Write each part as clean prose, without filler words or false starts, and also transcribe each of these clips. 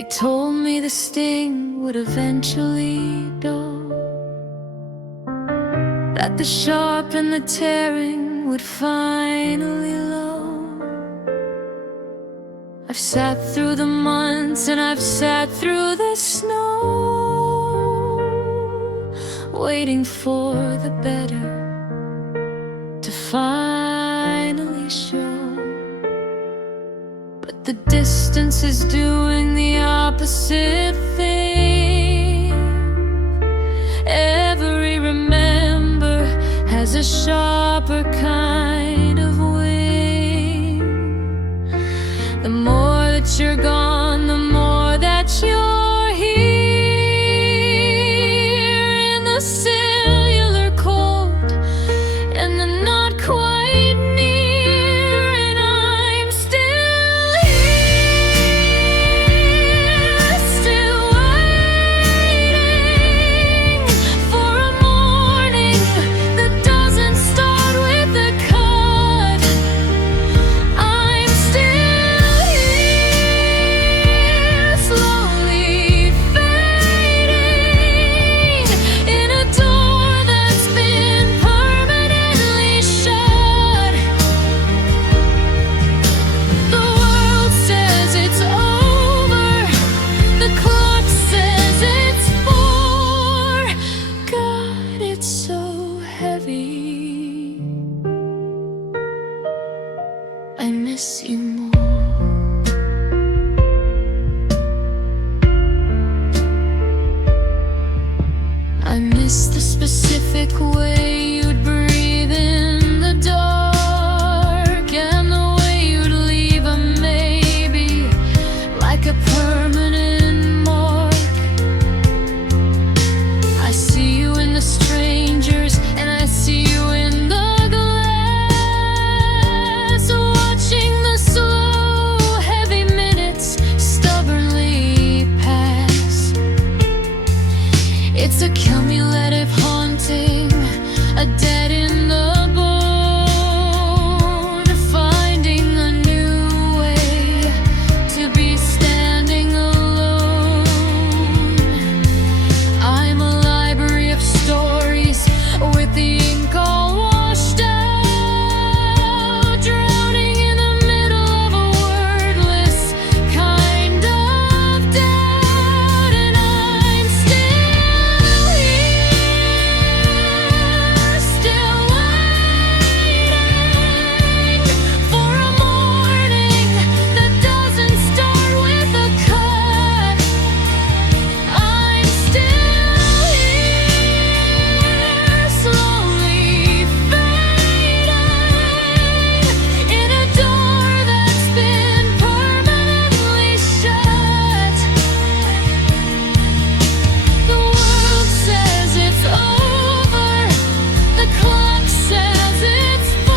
They told me the sting would eventually dull, that the sharp and the tearing would finally lull. I've sat through the months and I've sat through the snow, waiting for the better to finally show. But the distance is doing the opposite thing. Every remember has a sharper kind of wing. The more that you're gone, the more that you're here. In the cellular cold and the not quite near, and I'm still here, still waiting for a morning that doesn't start with a cut. I'm still here, slowly fading in a door that's been permanently shut. The world says it's over, the clock says it's 4. God, it's so heavy. I miss you more. I miss the specific way you'd breathe in the dark, and the way you'd leave a maybe like a permanent mark. I see you in the strangers, and I see you in the glass, watching the slow, heavy minutes stubbornly pass. It's a cumulative haunting, a dead in the bone, finding a new way to be standing alone. I'm a library of stories with the ink all washed out, drowning in the middle of a wordless kind of doubt. And I'm still here, still waiting for a morning that doesn't start with a cut. I'm still here, slowly fading in a door that's been permanently shut. The world says it's over, the clock says it's 4.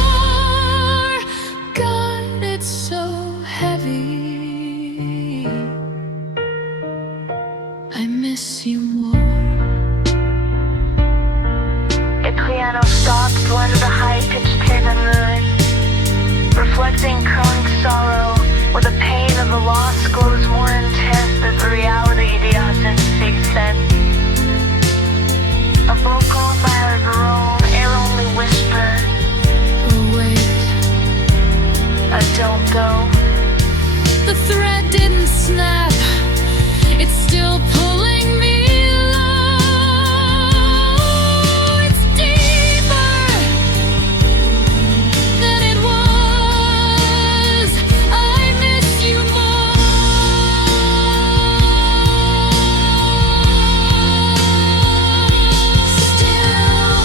God, it's so heavy. I miss you more. A piano stops, blends the high-pitched tin and moon, reflecting curling sorrow, where the pain of the loss glows more intense than the reality the absence makes sense. A vocal by a groan, air only whisper, Oh wait, I don't go. the thread didn't snap. It's still pulling me low. It's deeper than it was. I miss you more. Still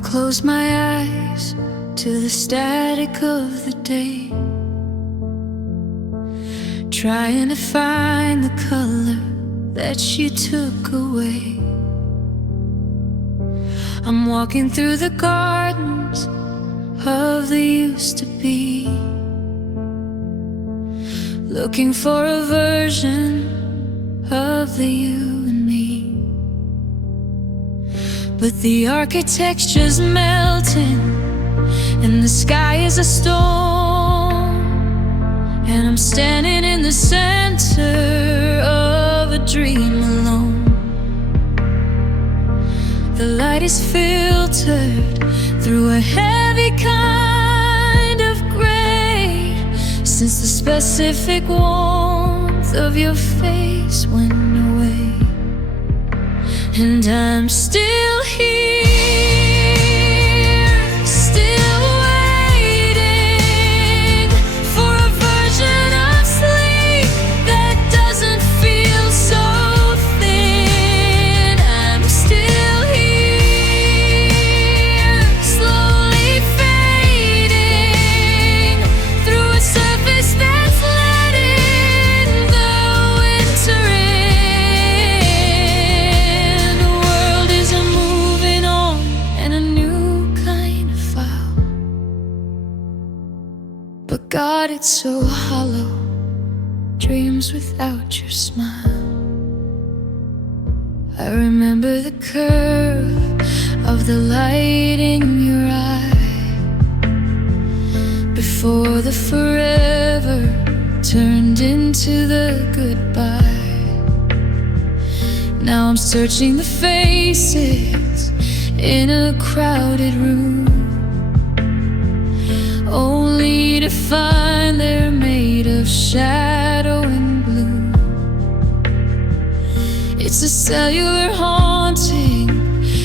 I've closed my eyes to the static of the day, trying to find the color that she took away. I'm walking through the gardens of the used to be, looking for a version of the you and me. But the architecture's melting and the sky is a storm, and I'm standing in the center of a dream alone. The light is filtered through a heavy kind of gray, since the specific warmth of your face went away. And I'm still here, still waiting for a version of sleep that doesn't feel so thin. I'm still here, slowly fading through a surface that's letting the winter in. The world is moving on and a new kind of file, but God, it's so hollow. Dreams without your smile. I remember the curve of the light in your eye before the forever turned into the goodbye. Now I'm searching the faces in a crowded room, only to find they're made of shadow and blue. It's a cellular haunting,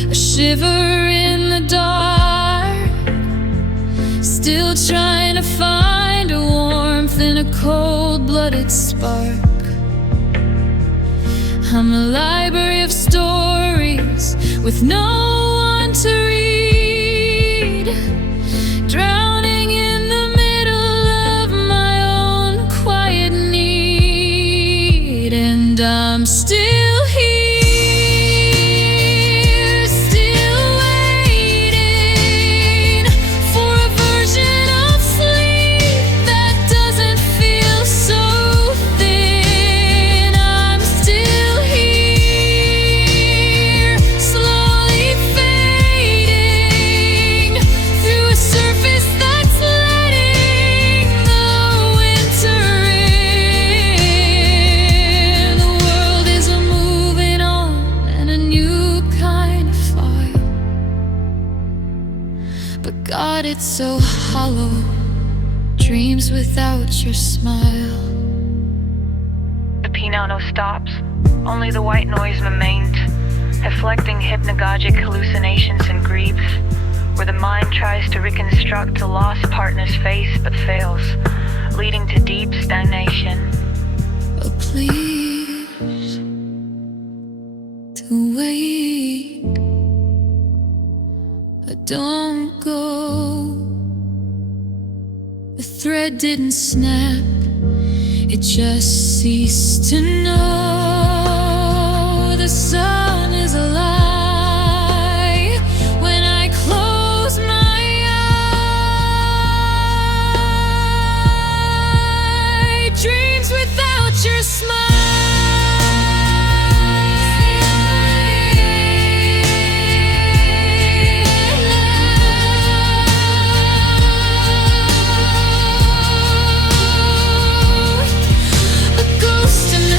a shiver in the dark, still trying to find a warmth in a cold-blooded spark. I'm a library of stories with no one to read, drowning in the middle of my own quiet need. And I'm still here, still waiting for a version of sleep that doesn't feel so thin. I'm still here, slowly fading through a surface that's letting the winter in. The world is moving on and a new kind of fire, but God, it's so hollow. Dreams without your smile. The piano stops, only the white noise remains, reflecting hypnagogic hallucinations and griefs, where the mind tries to reconstruct a lost partner's face but fails, leading to deep stagnation. Oh, please, to wait, don't go. The thread didn't snap, it just ceased to know. The sun is a lie when I close my eyes. Dreams without your smile. A ghost in the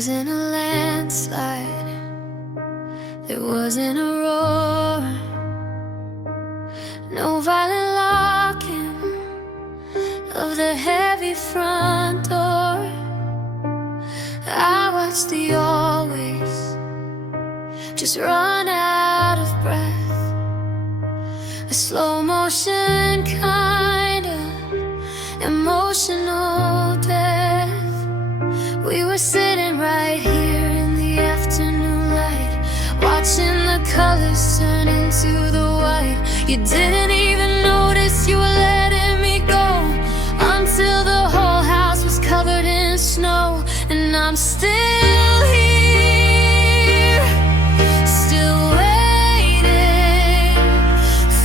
wasn't a landslide, there wasn't a roar, no violent locking of the heavy front door. I watched the always just run out of breath, a slow motion kind of emotional death. We were sitting right here in the afternoon light, watching the colors turn into the white. You didn't even notice you were letting me go, until the whole house was covered in snow. And I'm still here, still waiting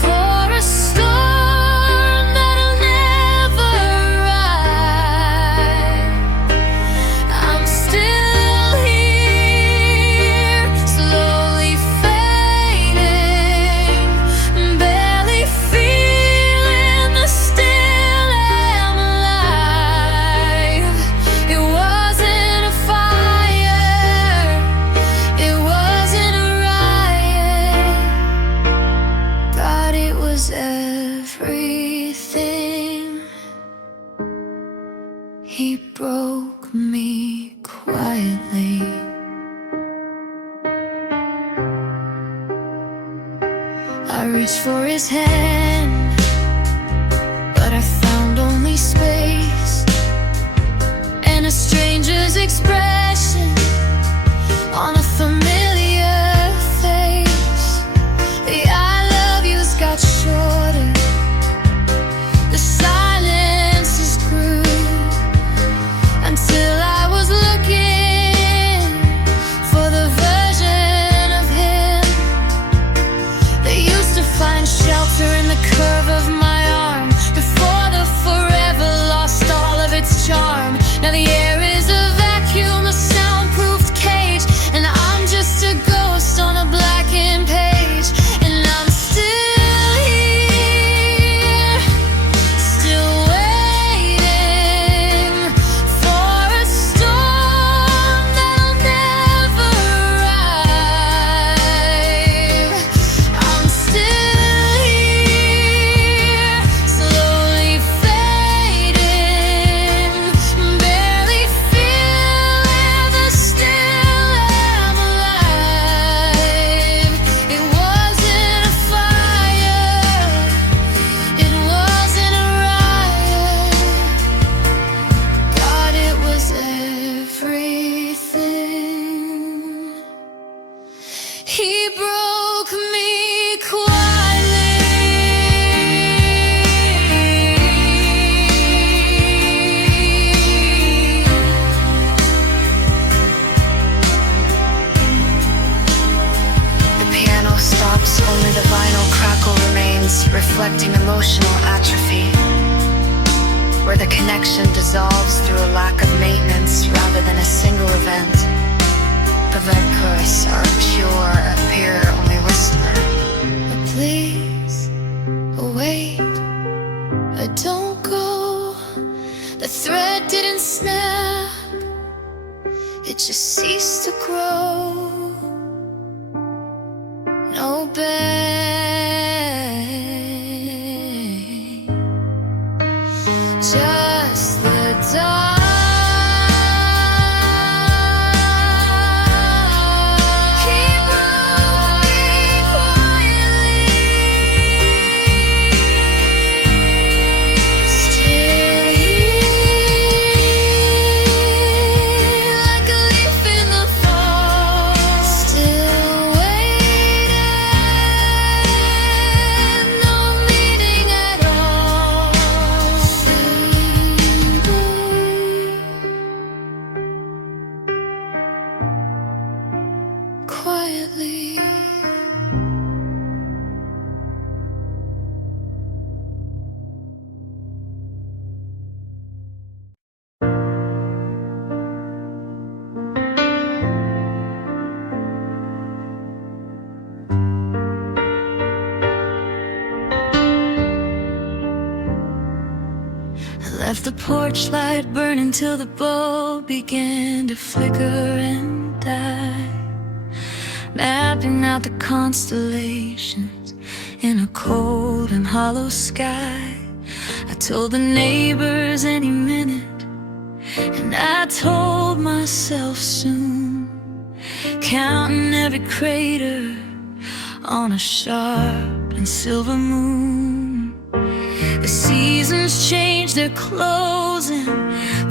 for a storm that'll never arrive. I'm still here, slowly fading, barely feeling the still am alive. It wasn't a fire, it wasn't a riot, but it was everything. He broke me quietly. I reached for his hand, but I found only space and a stranger's expression on a familiar face. The I love yous got shorter, the silences grew, until I was looking for the version of him that used to find shelter in the curve of my arm, before the forever lost all of its charm. Now the air is a vacuum, a soundproofed cage, and I'm just a ghost on a blackened page. And I'm still here, still waiting for a storm that'll never arrive. I'm still here, slowly fading, barely feeling the still am alive. It wasn't a fire, it wasn't a riot, God, it was everything. He broke me quietly. The piano stops, only the vinyl crackle remains, reflecting emotional atrophy, where the connection dissolves through a lack of maintenance rather than a single event. The vapors are pure, appear only whisper. But please, wait, don't go. The thread didn't snap, it just ceased to grow. No bang, just the dark. He broke me quietly. Still here, like a leaf in the fall. Still waiting Left the porch light burning till the bulb began to flicker and die, mapping out the constellations in a cold and hollow sky. I told the neighbors any minute, and I told myself soon, counting every crater on a sharp and silver moon. The seasons changed their clothes and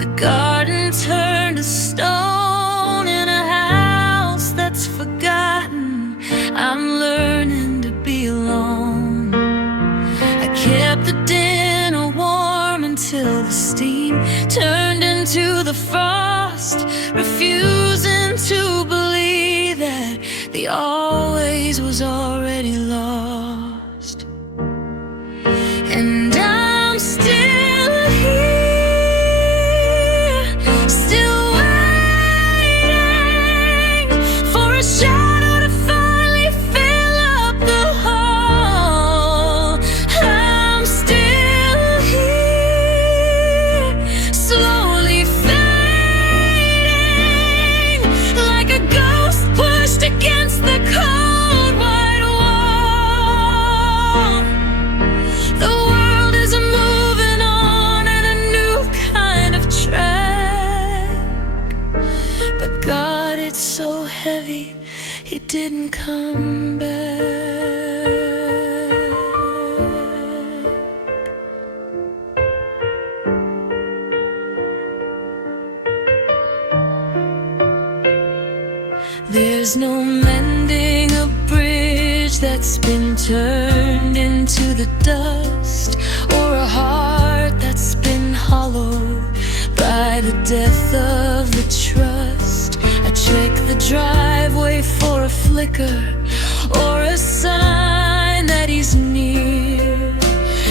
the garden turned to stone. In a house that's forgotten, I'm learning to be alone. I kept the dinner warm until the steam turned into the frost, refusing to believe that the always was already lost. And I'm still here, still waiting for a shadow to finally fill up the hall. I'm still here, slowly fading, like a ghost pushed against the cold white wall. The world is moving on in a new kind of track, but God, it's so heavy, He didn't come back. There's no mending a bridge that's been turned into the dust, or a heart that's been hollowed by the death of the trust. I check the driveway for a flicker or a sign that he's near,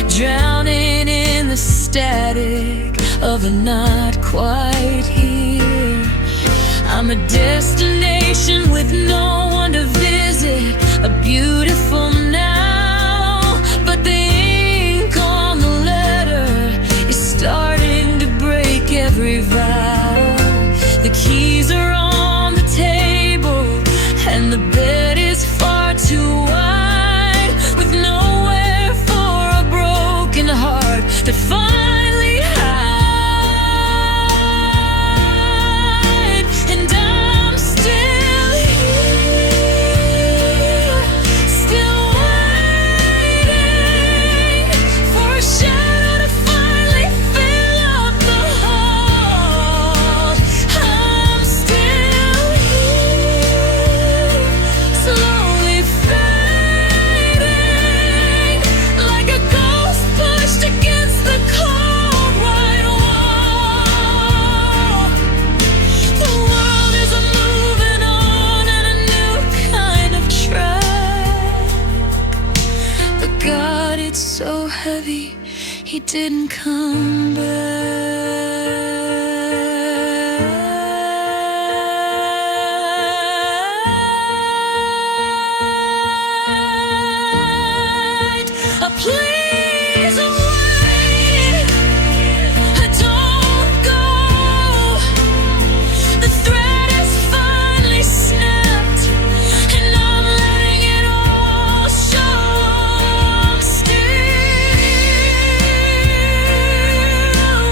drowning in the static of a not quite here. I'm a destination with no one to visit, a beautiful now, but the ink on the letter is starting to break every vow. The keys are on the table and the bed is far too wide, with nowhere for a broken heart that finally hide. And I'm still here, still waiting for a shadow to finally fill up the hall. I'm still here, slowly fading, like a ghost pushed against the cold white wall. The world is moving on in a new kind of track, but God, it's so heavy, He didn't come back. Please wait, don't go. The thread is finally snapped, and I'm letting it all show. I'm still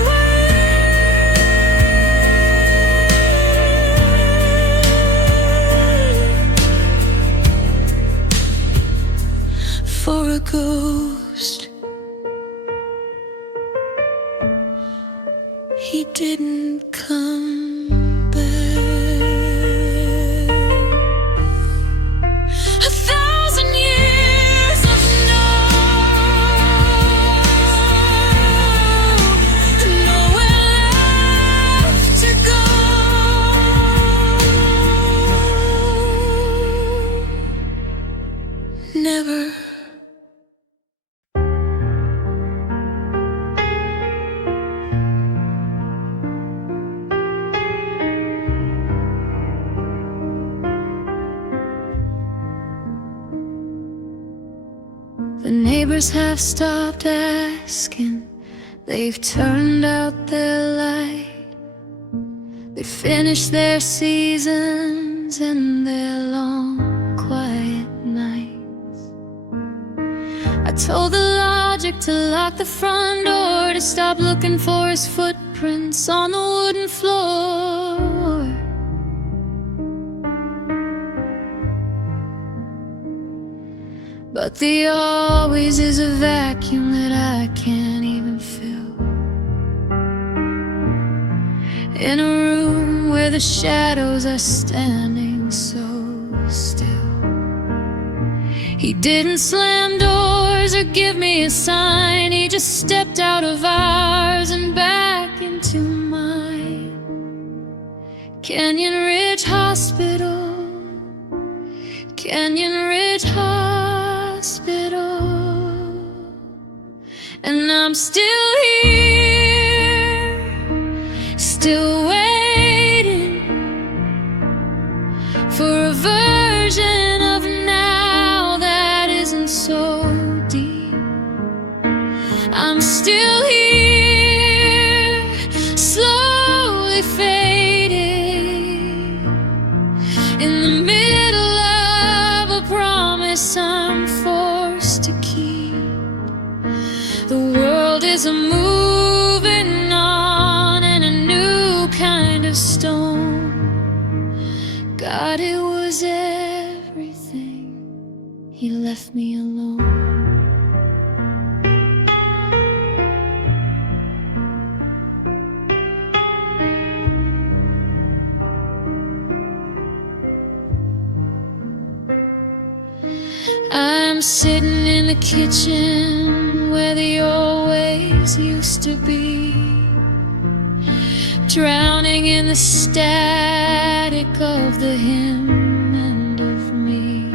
waiting for a ghost. He didn't come back. 1,000 years of no, nowhere left to go. Never. The neighbors have stopped asking, They've turned out their light, they finished their seasons and their long, quiet nights. I told the logic to lock the front door, to stop looking for his footprints on the wooden floor. But there always is a vacuum that I can't even fill, in a room where the shadows are standing so still. He didn't slam doors or give me a sign, he just stepped out of ours and back into mine. Canyon Ridge Hospital, Canyon Ridge Hospital, and I'm still here, still waiting for a version of now that isn't so deep. I'm still here, slowly fading, in the middle of a promise I'm forced to keep. The world is a moving on, and a new kind of stone. God, it was everything, he left me alone. I'm sitting in the kitchen where they always used to be, drowning in the static of the him and of me.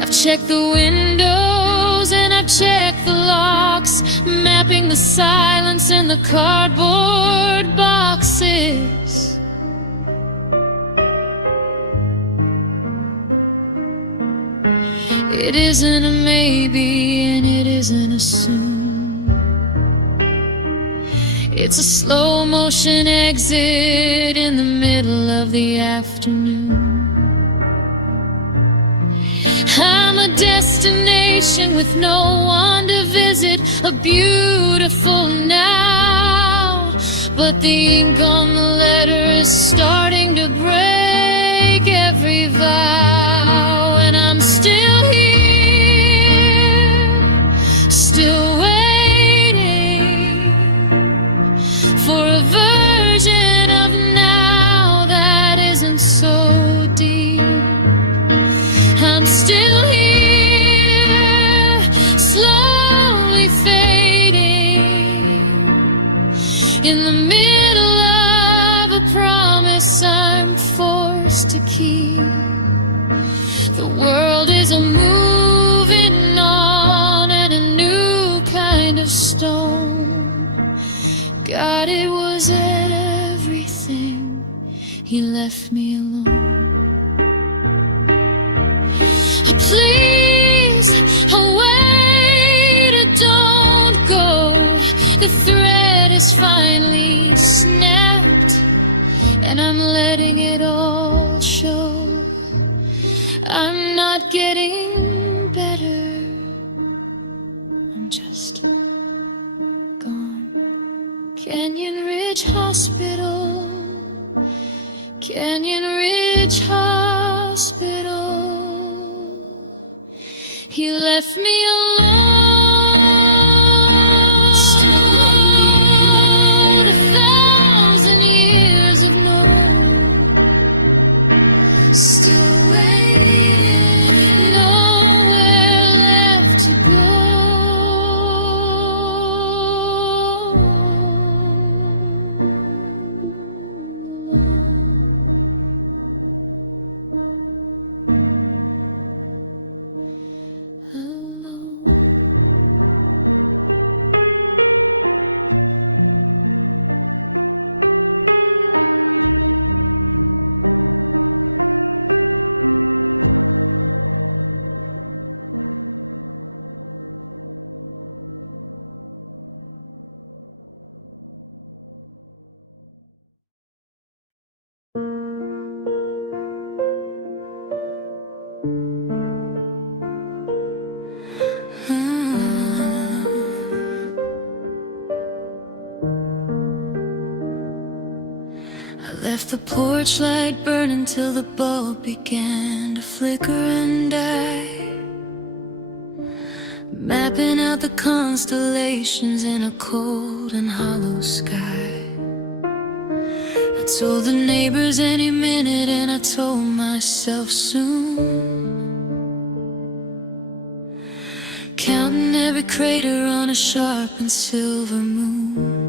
I've checked the windows and I've checked the locks, mapping the silence in the cardboard boxes. It isn't a maybe and it isn't a soon. It's a slow motion exit in the middle of the afternoon. I'm a destination with no one to visit, a beautiful now, but the ink on the letter is starting to break every vow. And I'm still here, still waiting for a version of now that isn't so deep. I'm still here, slowly fading, in the middle of a promise I'm forced to keep. The world is a moving on, and a new kind of stone. God, it was everything, he left me alone. Please, wait, don't go. The thread is finally snapped, and I'm letting it all show. I'm not getting better, I'm just gone. Canyon Ridge Hospital, Canyon Ridge Hospital, he left me alone. Still 1,000 years of no, still waiting, nowhere left to go. Alone. I left the porch light burning till the bulb began to flicker and die, mapping out the constellations in a cold and hollow sky. I told the neighbors any minute, and I told myself soon, counting every crater on a sharp and silver moon.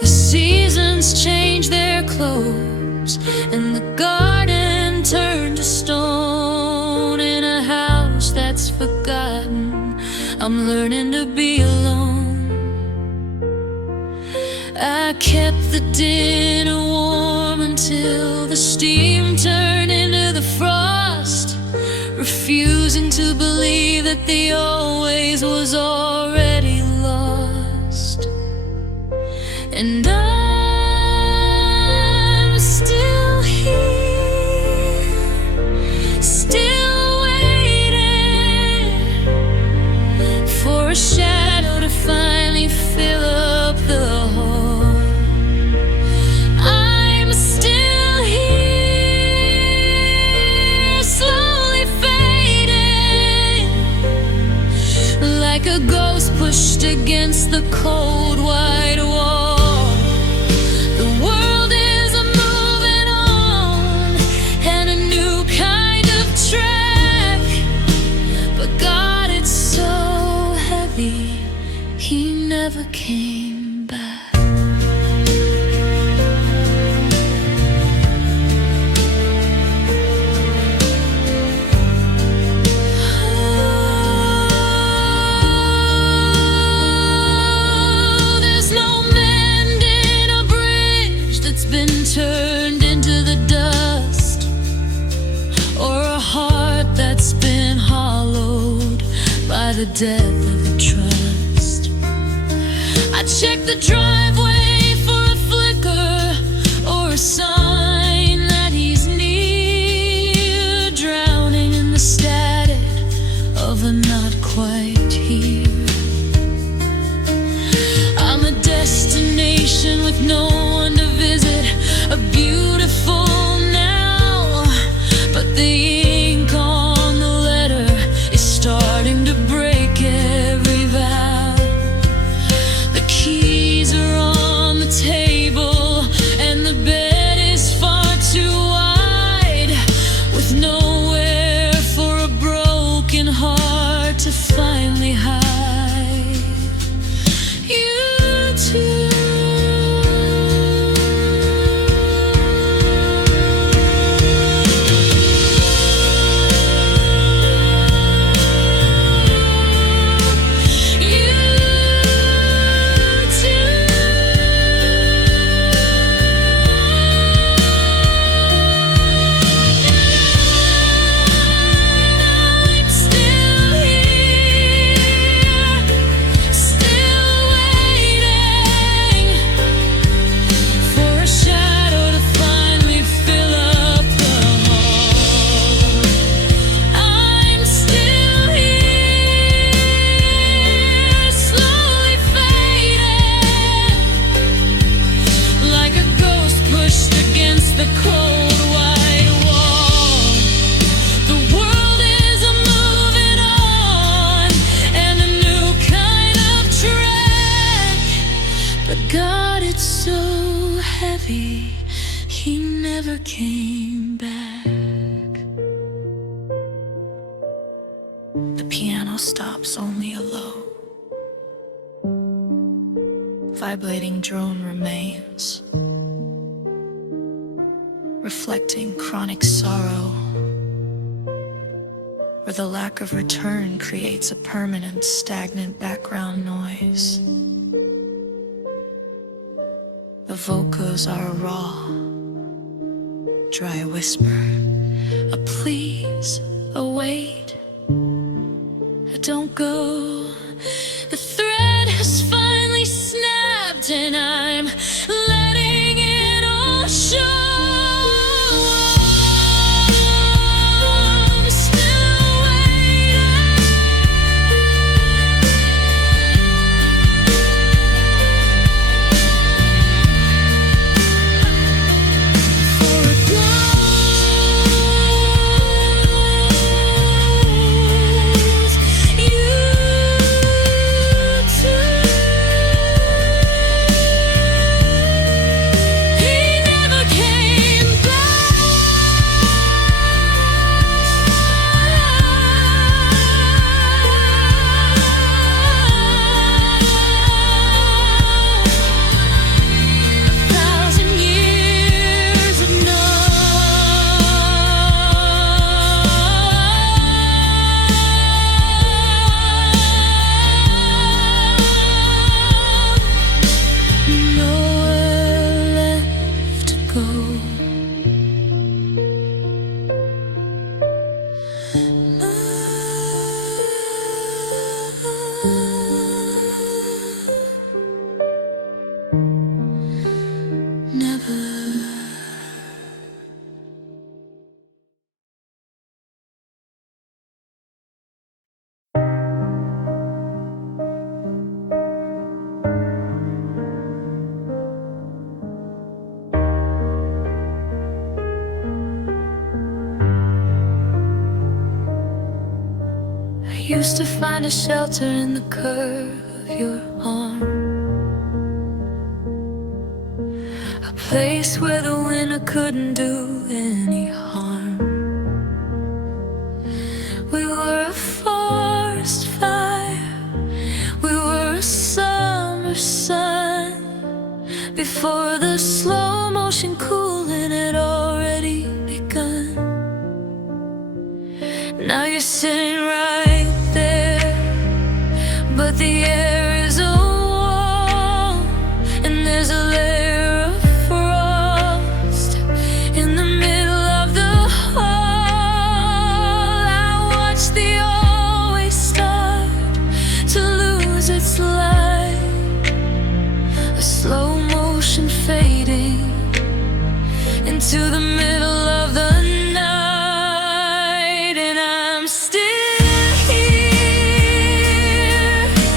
The seasons change their clothes, and the garden turned to stone. In a house that's forgotten, I'm learning to be alone. I kept the dinner warm until the steam turned into the frost, refusing to believe that the always was already lost. And I'm still here, still waiting for a shadow to finally fill up the hall. I'm still here, slowly fading, like a ghost pushed against the cold white wall. He never came back. Oh, there's no mending a bridge that's been turned into the dust, or a heart that's been hollowed by the death of a trust. I check the driveway for a flicker or a sign that he's near, drowning in the static of a not quite here. I'm a destination with no one to visit, a beautiful now, but the ink on the letter is starting to break every vow. Keys are on the table, and the bed is far too wide, with nowhere for a broken heart to finally hide. You too. God, it's so heavy, he never came back. The piano stops, only a low, vibrating drone remains, reflecting chronic sorrow, where the lack of return creates a permanent, stagnant background noise. The vocals are a raw, dry whisper, a please, a wait, a don't go. The thread has finally snapped, and I'm letting it all show. I'm still waiting. used to find a shelter in the curve of your arm, a place where the winter couldn't do any harm. We were a forest fire, we were a summer sun, before the slow motion cooling had already begun. Now you're sitting right there, but the air is a wall, and there's a layer of frost in the middle of the hall. I watch the always start to lose its light, a slow motion fading into the middle of the night. And I'm still here,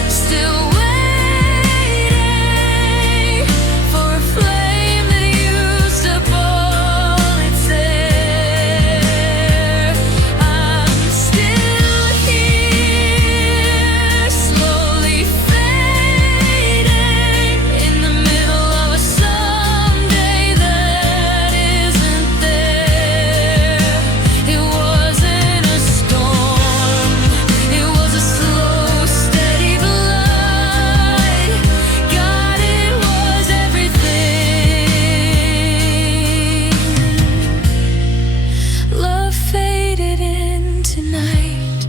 still waiting for a flame that used to boil its air. I'm still here, slowly fading in the middle of a someday that isn't there. It wasn't a storm, it was a slow, steady blight. God, it was everything. Love faded into night.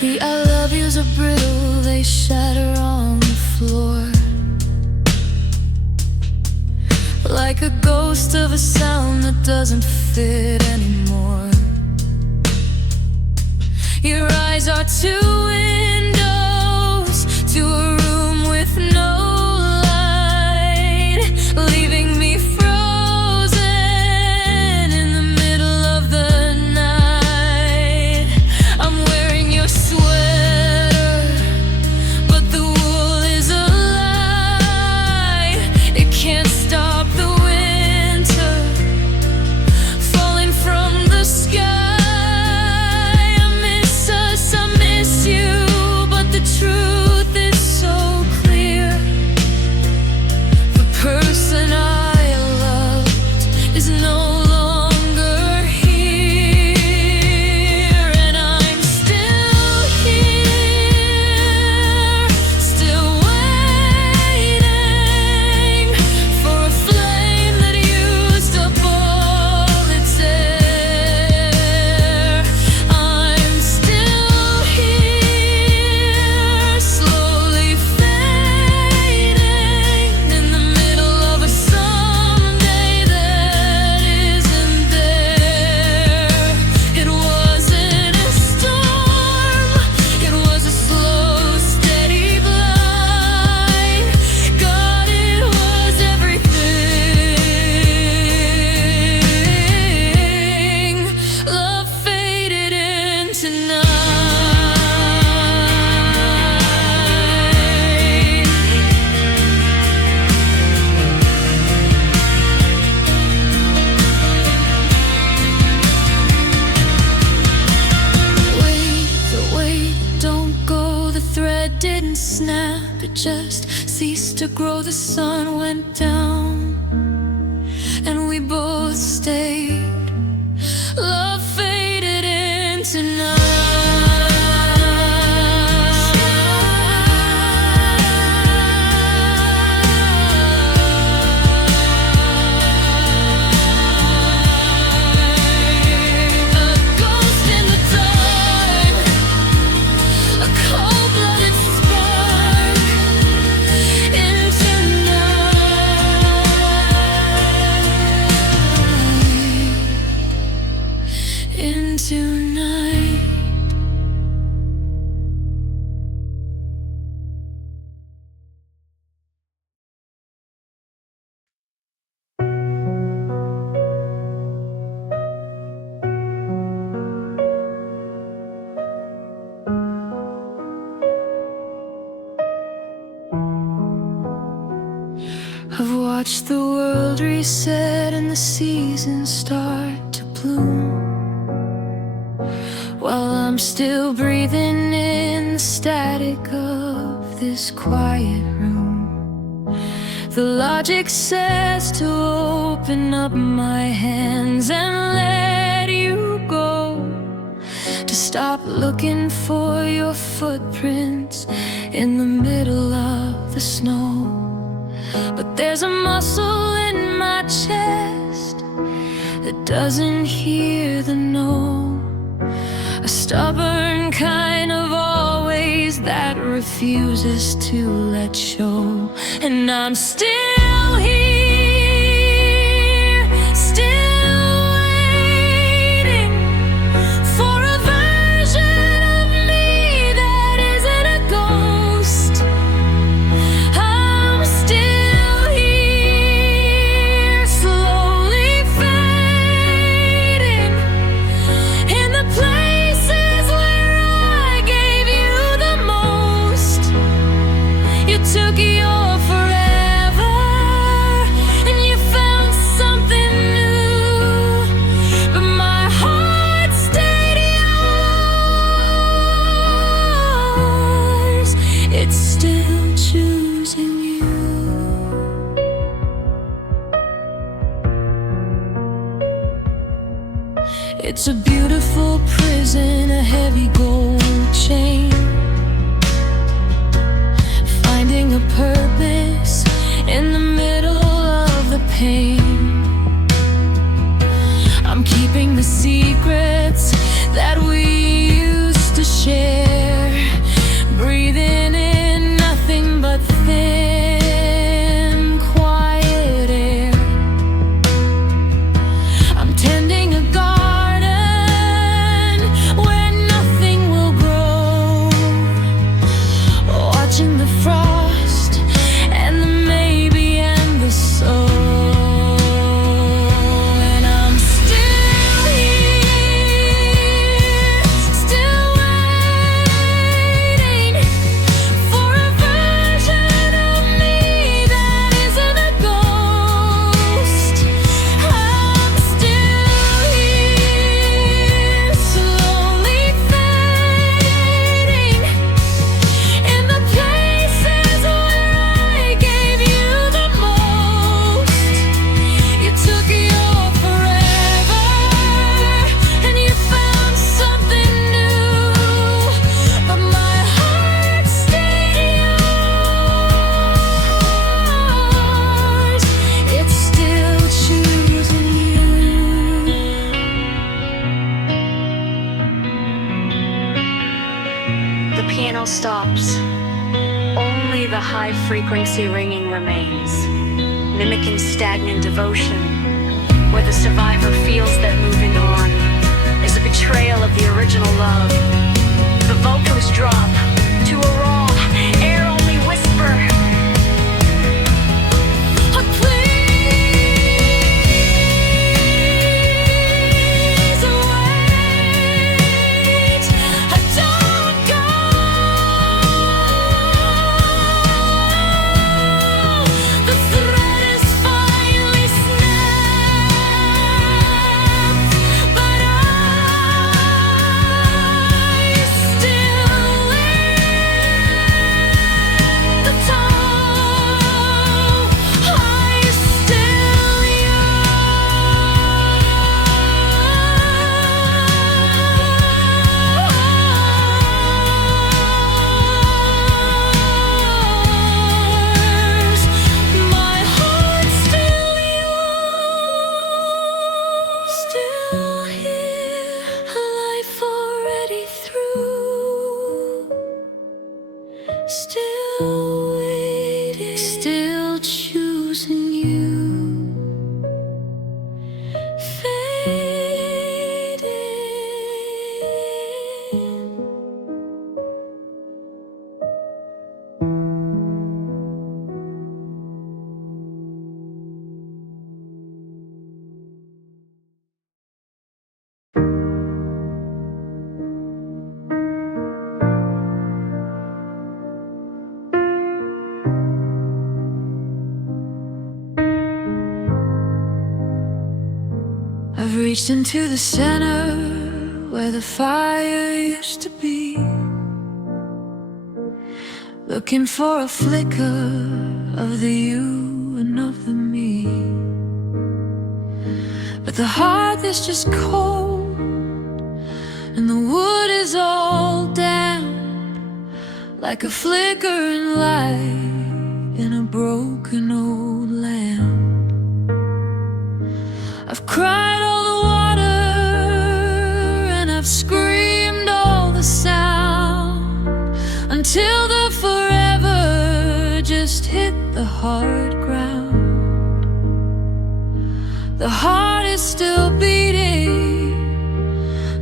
The I love yous are brittle, they shatter on the floor, like a ghost of a sound that doesn't fit anymore. Your eyes are two windows to a room with no light, leaving me frozen in the middle of the night. I'm wearing your sweater, but the wool is a lie. It can't stop the winter falling from the sky. I miss us, I miss you, but the truth is so clear. The person I loved is no longer here, and I'm still here, still waiting for a flame that used to boil its air. I'm still here, slowly fading in the middle of a someday that isn't there. It wasn't a storm, it was a slow, steady blight. God, it was everything. Love faded into night. Wait, don't go. The thread didn't snap, it just ceased to grow. The sun went down, and we both stayed. Love faded into night. A ghost in the dark, a cold-blooded spark into night, into night. I've watched the world world reset and the seasons start to bloom, while I'm still breathing in the static of this quiet room. The logic says to open up my hands and let you go, to stop looking for your footprints in the middle of the snow. But there's a muscle in my chest that doesn't hear the no, a stubborn kind of always that refuses to let show. And I'm still here, still waiting for a version of me that isn't a ghost. I'm still here, slowly fading in the places where I gave you the most. You took your forever and you found something new, but my heart stayed yours. It's still choosing you. It's a beautiful prison, a heavy gold chain, finding a purpose in the middle of the pain. I'm keeping the secrets that we used to share, breathing in nothing but thin, quiet air. I'm tending a garden where nothing will grow, watching the frost and the maybe and the so. And I'm still here, still waiting for a version of me that isn't a ghost. I'm still here, slowly fading in the places where I gave you the most. You took your forever and you found something new, but my heart stayed yours. It's still choosing you. The piano stops. Only the high-frequency ringing remains, mimicking stagnant devotion, where the survivor feels that moving on is a betrayal of the original love. The vocals drop to a raw, air-only whisper. Please wait, don't go. The thread is finally snapped, but I still live. The tone, I still yours. My heart still yours. Still here, a life already through. Still waiting, still choosing you. Fading. reached into the center where the fire used to be, looking for a flicker of the you and of the me. But the hearth is just cold, and the wood is all down, like a flickering light in a broken old lamp. I've cried all the water, and I've screamed all the sound, until the forever just hit the hard ground. The heart is still beating,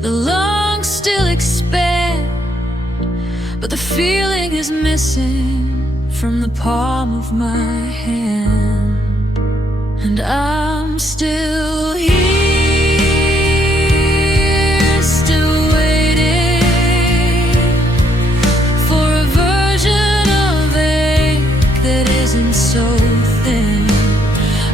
the lungs still expand, but the feeling is missing from the palm of my hand. And I'm still here, still waiting for a version of ache that isn't so thin.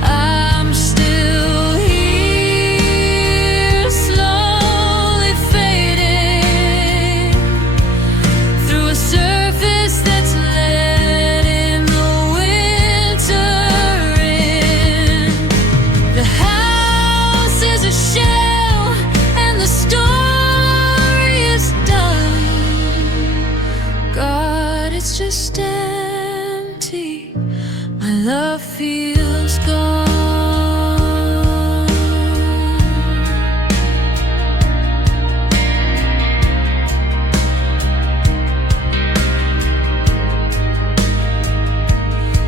I'm still here, slowly fading through a surface that's letting the winter in. The house is a shell, and the story is done. God, it's just empty. My love feels gone.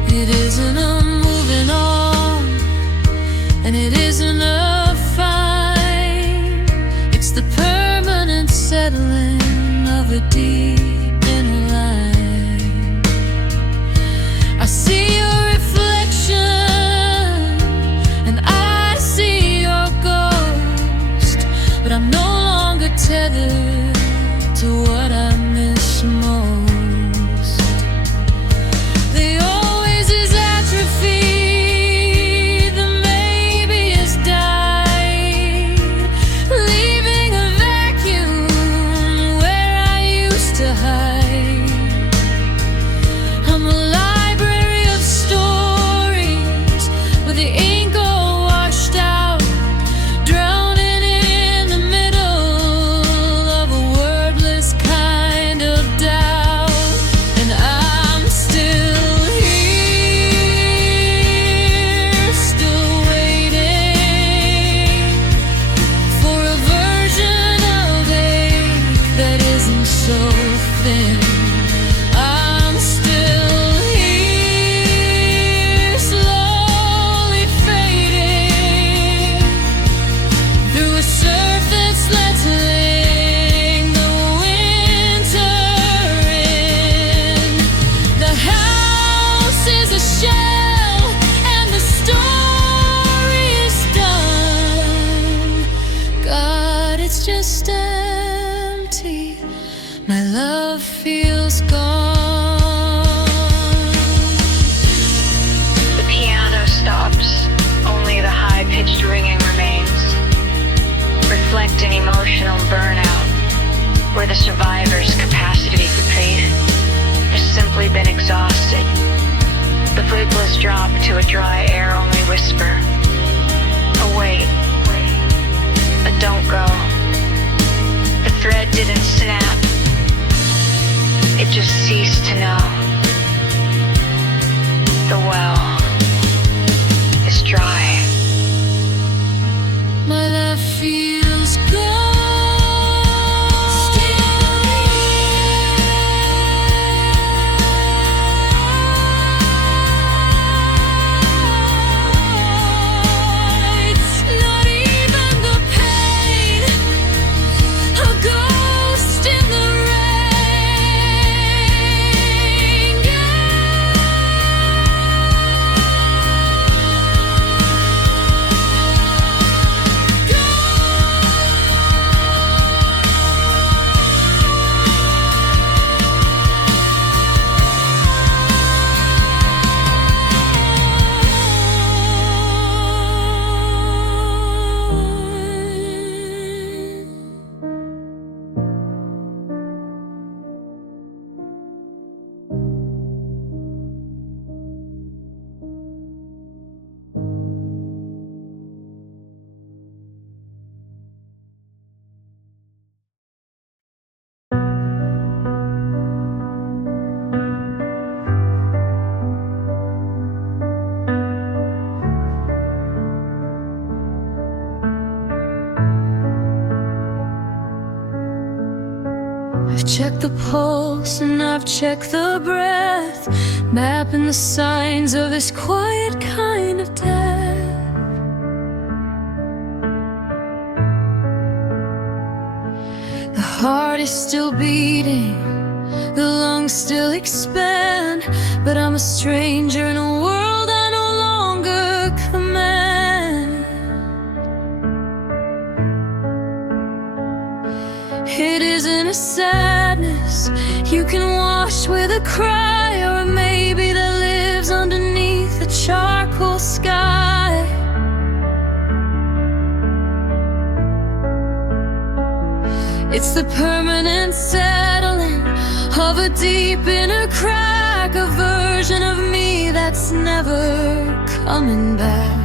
It isn't a moving on, and it isn't a fight. It's the permanent settling of a deep inner light. I see your reflection, and I see your ghost, but I'm no longer tethered to what I miss most. The always is atrophy, the maybe is died, leaving a vacuum where I used to hide. I'm a library of stories with the ink all washed out, drowning in the middle of a wordless kind of doubt. And I'm still here, still waiting for a version of ache that isn't so thin. I'm still here, slowly fading through a surface that's letting the winter in. The house is a shell, and the story is done. God, it's just empty. My love feels gone. The piano stops, only the high-pitched ringing remains, reflecting emotional burnout, where the survivor's capacity for faith has simply been exhausted. The sleepless drop to a dry air-only whisper. A wait. A don't go. The thread didn't snap. It just ceased to know. The well is dry. My love feels gone. checked the pulse and I've checked the breath, mapping the signs of this quiet kind of death. The heart is still beating, the lungs still expand, but I'm a stranger in a world I no longer command. It isn't a sadness you can wash with a cry, or a maybe that lives underneath a charcoal sky. It's the permanent settling of a deep inner crack, a version of me that's never coming back.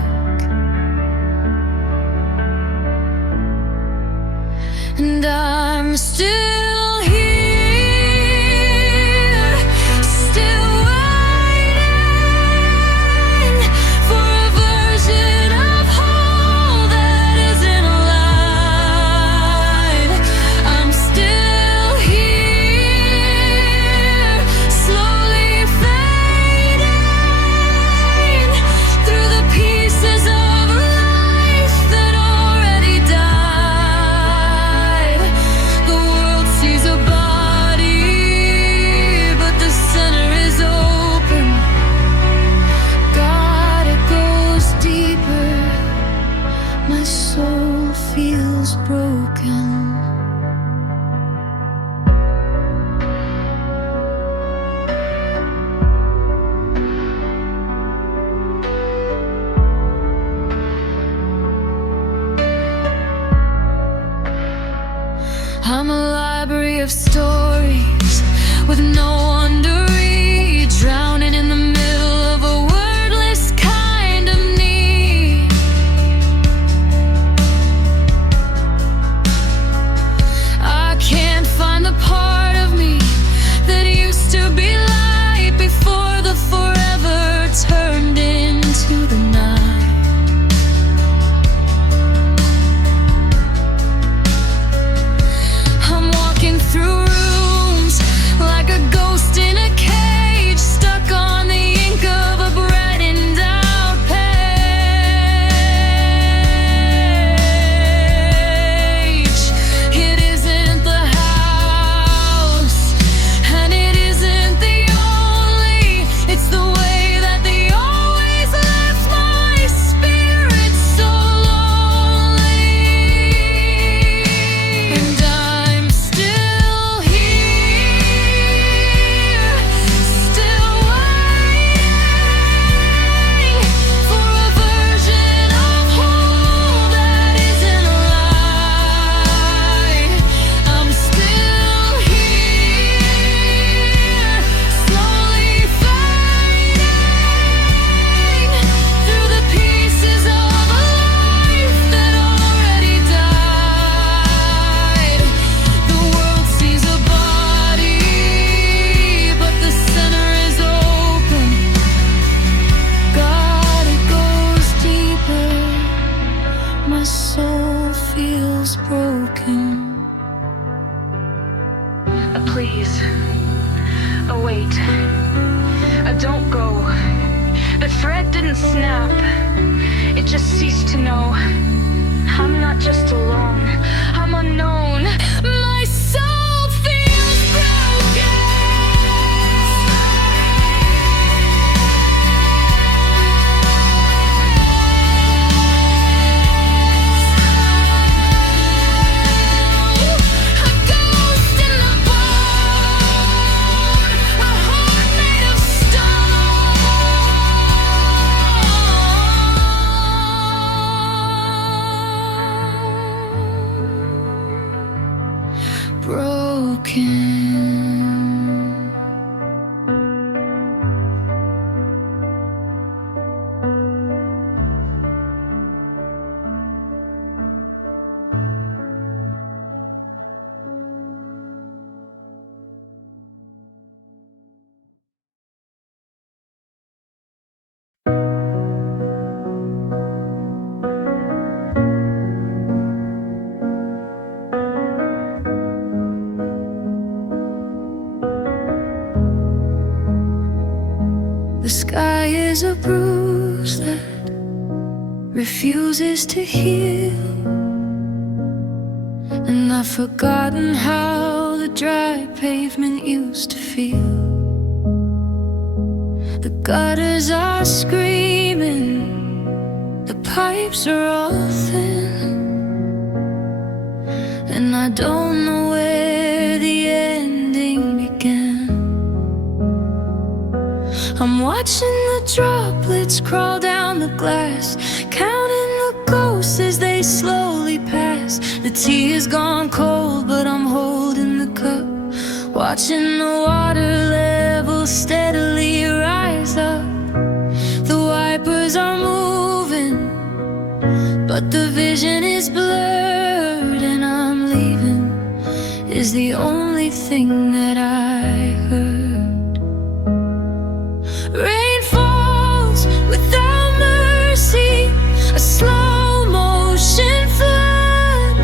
And I'm still here, still waiting for a version of whole that isn't alive. I'm still here, slowly fading through the pieces of life that already died. The world sees a body, but the center is open. God, it goes deeper. My soul feels broken. I'm a library of stories with no one to read, drowning in the middle of a wordless kind of need. I can't find the part of me that used to be light before the forever turned into the night. I'm walking through rooms like a ghost in a cage, stuck on the ink of a brightened out page. It isn't the house, and it isn't the only. It's the way that they always left my spirit so lonely. And I'm still here, still waiting for a version of whole that isn't alive. I'm still here, slowly fading through the pieces of a life that already died. The world sees a body, but the center is open. God, it goes deeper. My soul feels broken. Please, wait. Don't go. The thread didn't snap. It just ceased to know. I'm not just alone. I'm unknown. My soul feels broken. A ghost in the bone, a heart made of stone. The sky is a bruise that refuses to heal, and I've forgotten how the dry pavement used to feel. The gutters are screaming, the pipes are all thin, and I don't know where the ending began. I'm watching the droplets crawl down the glass, counting the ghosts as they slowly pass. The tea is gone cold, but I'm holding the cup, watching the water level steadily rise up. The wipers are moving, but the vision is blurred, and I'm leaving is the only thing that I heard. Rain falls without mercy, a slow motion flood,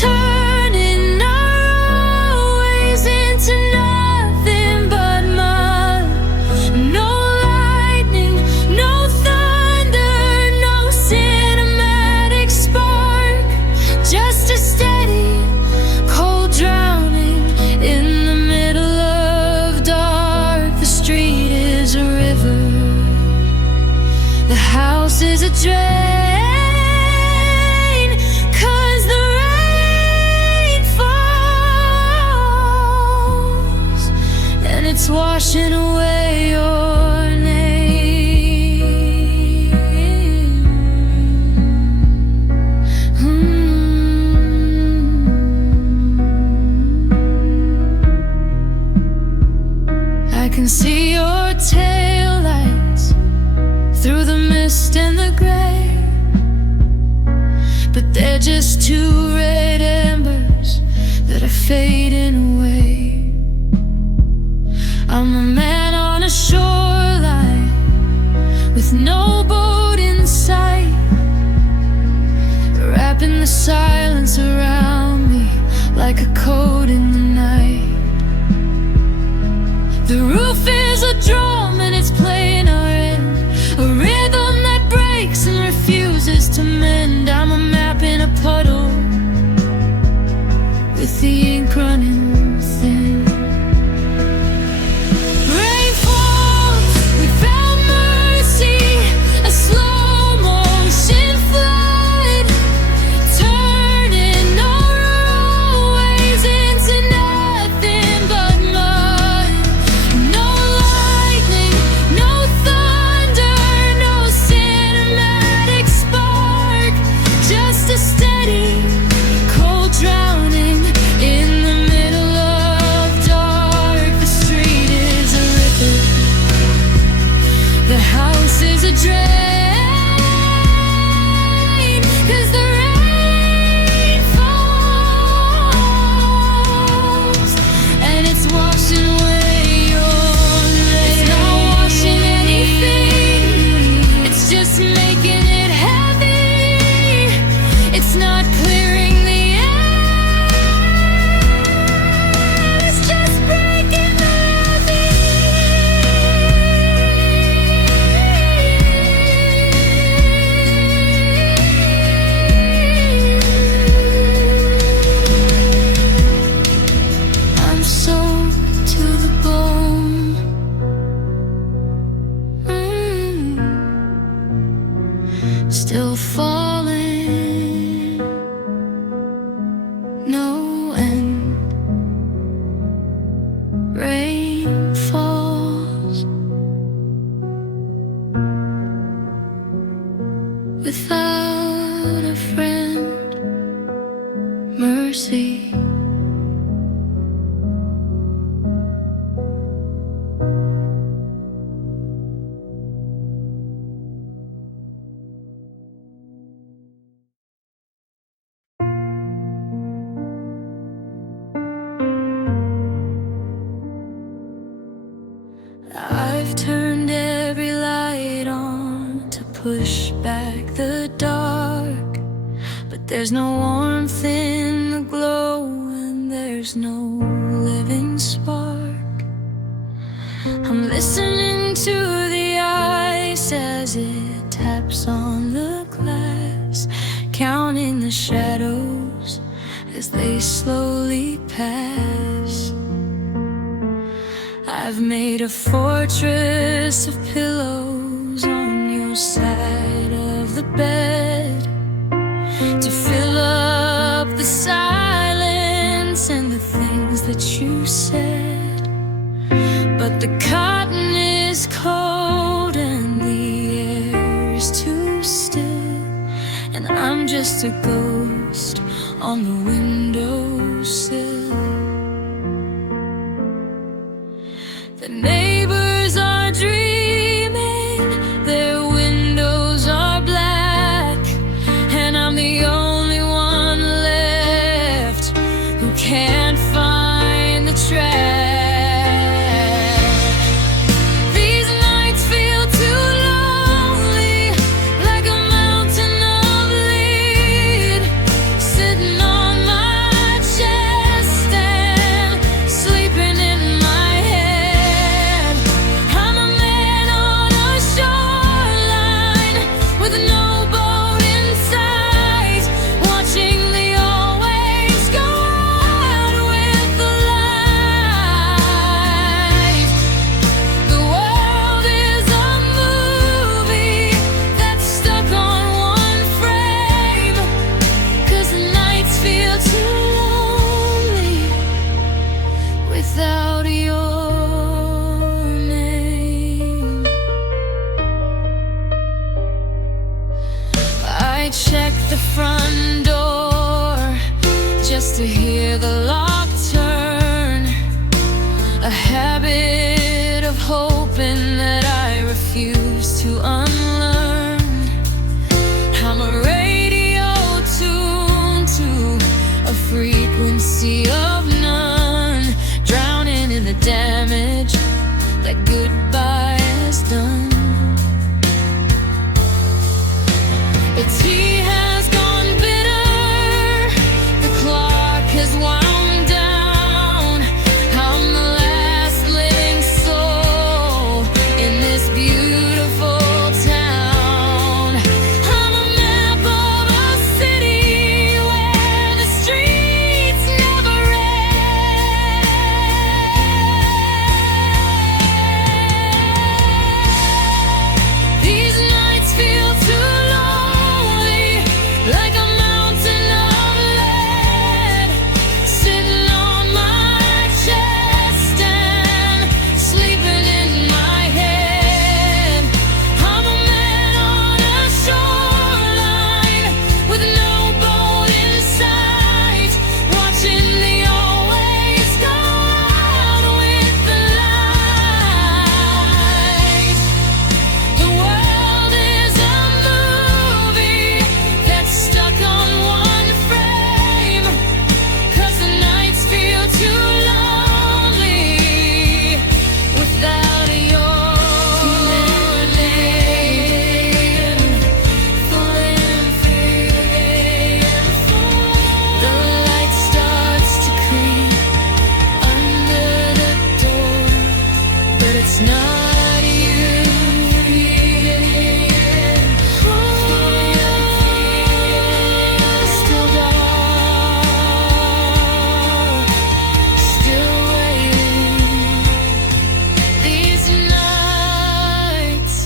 turning our always into nothing but mud. No lightning, no thunder, no cinematic spark, just a steady, cold drowning in the middle of dark. The street is a river, the house is a drain, 'cause the rain falls and it's washing away your name. I can see your taillights through the mist and the gray, but they're just two red embers that are fading away. I'm a man on a shoreline with no boat in sight, wrapping the silence around me like a coat in the night. The roof is a drum and it's playing our end, a rhythm that breaks and refuses to mend. I'm a map in a puddle with the ink running thin. Rain falls without mercy, a slow motion flood, turning our always into nothing but mud. No lightning, no thunder, no cinematic spark, just a steady, cold drowning in the middle of dark. The street is a river, the house is a drain, 'cause the rain falls and it's washing away your name. It's not washing anything, it's just making it heavy. It's not clearing the air, it's just breaking the I'm soaked to the bone. Still falling, no end. Rain falls without a friend, mercy. I've turned every light on to push back the dark, but there's no warmth in the glow and there's no living spark. I'm listening to the as it taps on the glass, counting the shadows as they slowly pass. I've made a fortress of pillows on your side of the bed to fill up the silence and the things that you said. But the cotton is cold and the air is too still, and I'm just a ghost on the windowsill. The neighbors are dreaming, their windows are black, and I'm the only one left who can't find the track. These nights feel too lonely, like a mountain of lead, sitting on my chest and sleeping in my head. I'm a man on a shoreline with no boat in sight, watching the always go out with the light. The world is a movie that's stuck on one frame, 'cause the nights feel too lonely without your name. I check the front door just to hear the lock turn, a habit of hoping that I refuse to unlearn. I'm a radio tuned to a frequency of none, drowning in the damage that goodbye has done. The tea has gone bitter, the clock has wound down. I'm the last living soul in this beautiful town. I'm a map of a city where the streets never end. These nights feel too lonely, like a mountain of lead, sitting on my chest and sleeping in my head. I'm a man on a shoreline with no boat in sight, watching the always go out with the light. The world is a movie that's stuck on one frame, 'cause the nights feel too lonely without your name. Falling, fading, the light starts to creep under the door, but it's not you. Still dark, still waiting. These nights,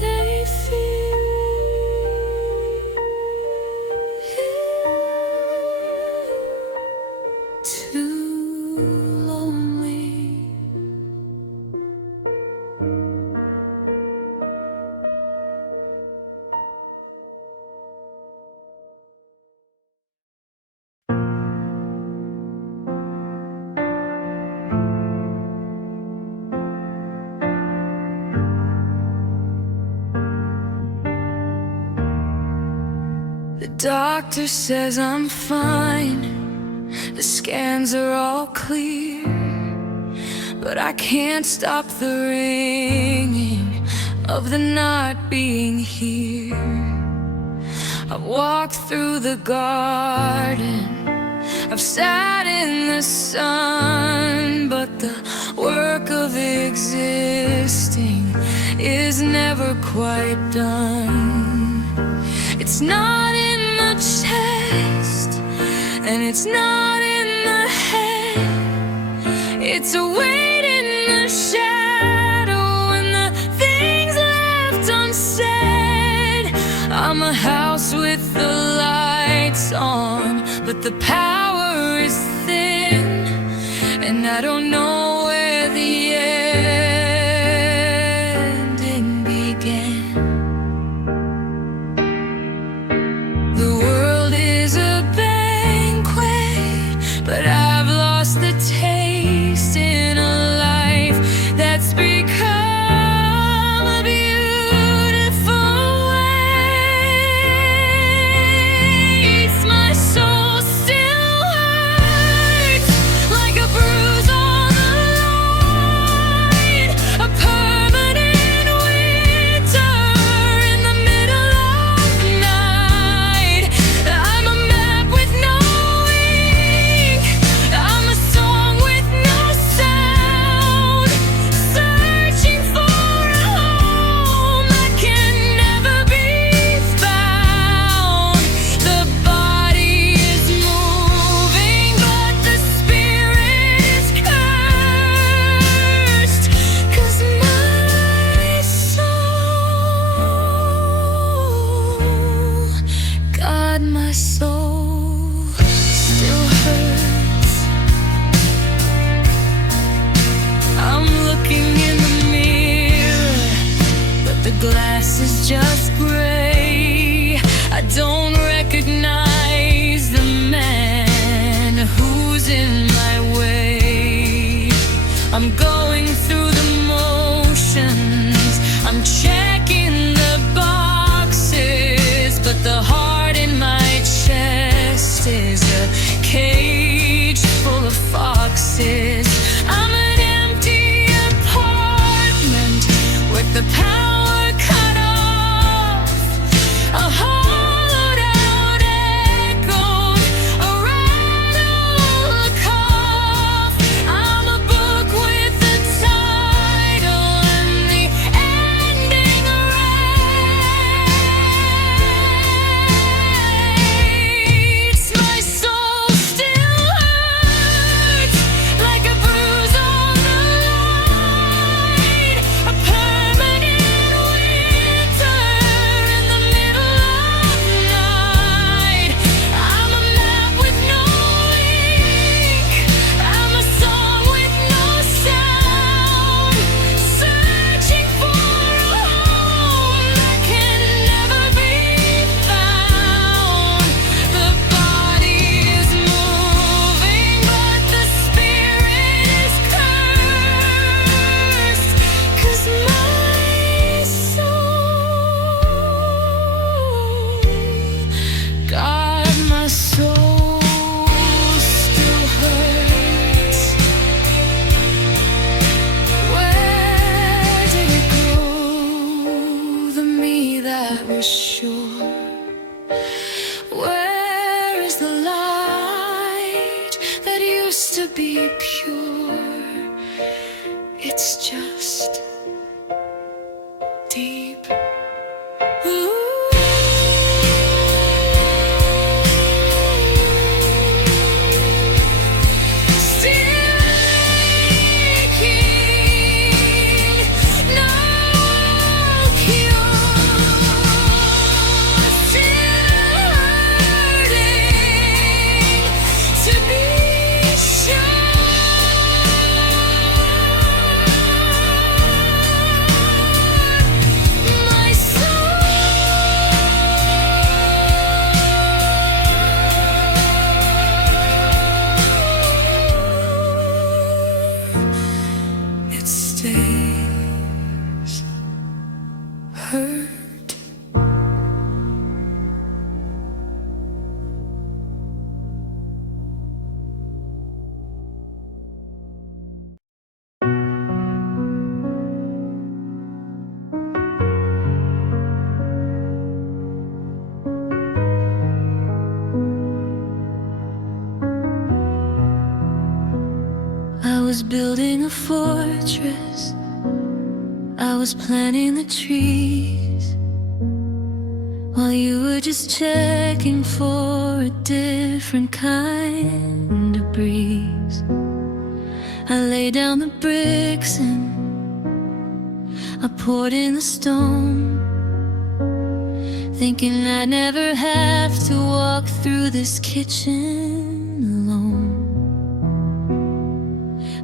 they feel too lonely. The doctor says I'm fine, the scans are all clear, but I can't stop the ringing of the not being here. I've walked through the garden, I've sat in the sun, but the work of existing is never quite done. It's not in the chest, and it's not in the head. It's a weight in the shadow and the things left unsaid. I'm a house with the lights on, but the power is thin, and I don't know where the ending began. The world is a banquet, but I've lost the taste in a life that's become a beautiful waste. My soul still hurts like a bruise on the line, a permanent winter in the middle of night. I'm a map with no ink, I'm a song with no sound, searching for a home that can never be found. The body is moving, but the spirit is cursed, 'cause my soul, God, my soul still hurts. I'm looking in the mirror, but the glass is just gray. I don't recognize the man who's in my way. I'm going through the motions, I'm checking the boxes, but the heart in my chest is a cage full of foxes. I'm an empty apartment with the power cut off, a hollowed out echo, a rattle, a cough. I'm a book with the title and the ending erased. My soul still hurts like a bruise on the line, a permanent winter in the middle of night. I'm a map with no ink, I'm a song with no sound, searching for a home that can never be found. The body is moving, but the spirit is cursed, 'cause my soul, God, my soul still hurts. Where did it go? The me that was sure. Where is the light that used to be pure? It's just deep. Still aching, no cure. Still hurting, to be sure. was building a fortress, I was planting the trees, while you were just checking for a different kind of breeze. I laid down the bricks and I poured in the stone, thinking I'd never have to walk through this kitchen alone.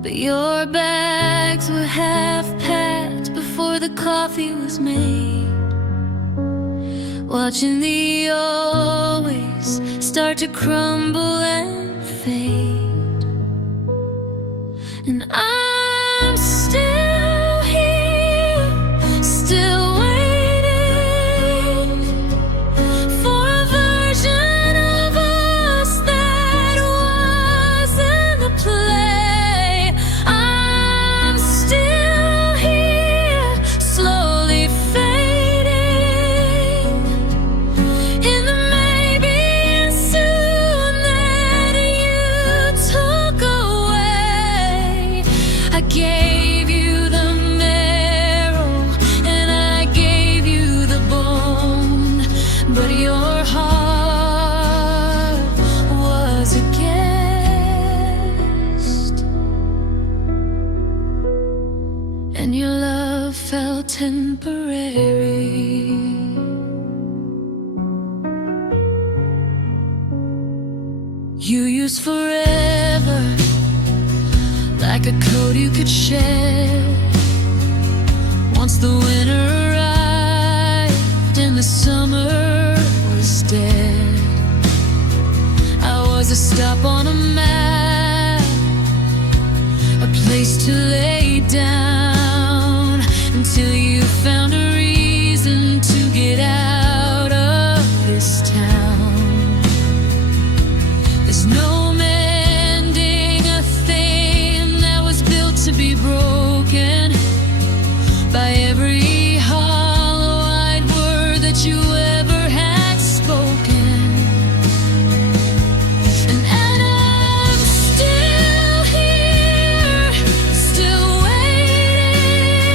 But your bags were half packed before the coffee was made, watching the always start to crumble and fade. And I'm still here, still waiting for a version of us that wasn't the play. I'm still here, slowly fading in the maybe and soon that you took away. I gave you the marrow and I gave you the bone, but your heart was a guest, and your love felt temporary. You used forever like a coat you could shed. Once the winter arrived and the summer was dead, I was a stop on a map, a place to lay down until you found a reason to get out of this town. There's no mending a thing that was built to be broken by every hollow-eyed word that you ever had spoken. And I'm still here, still waiting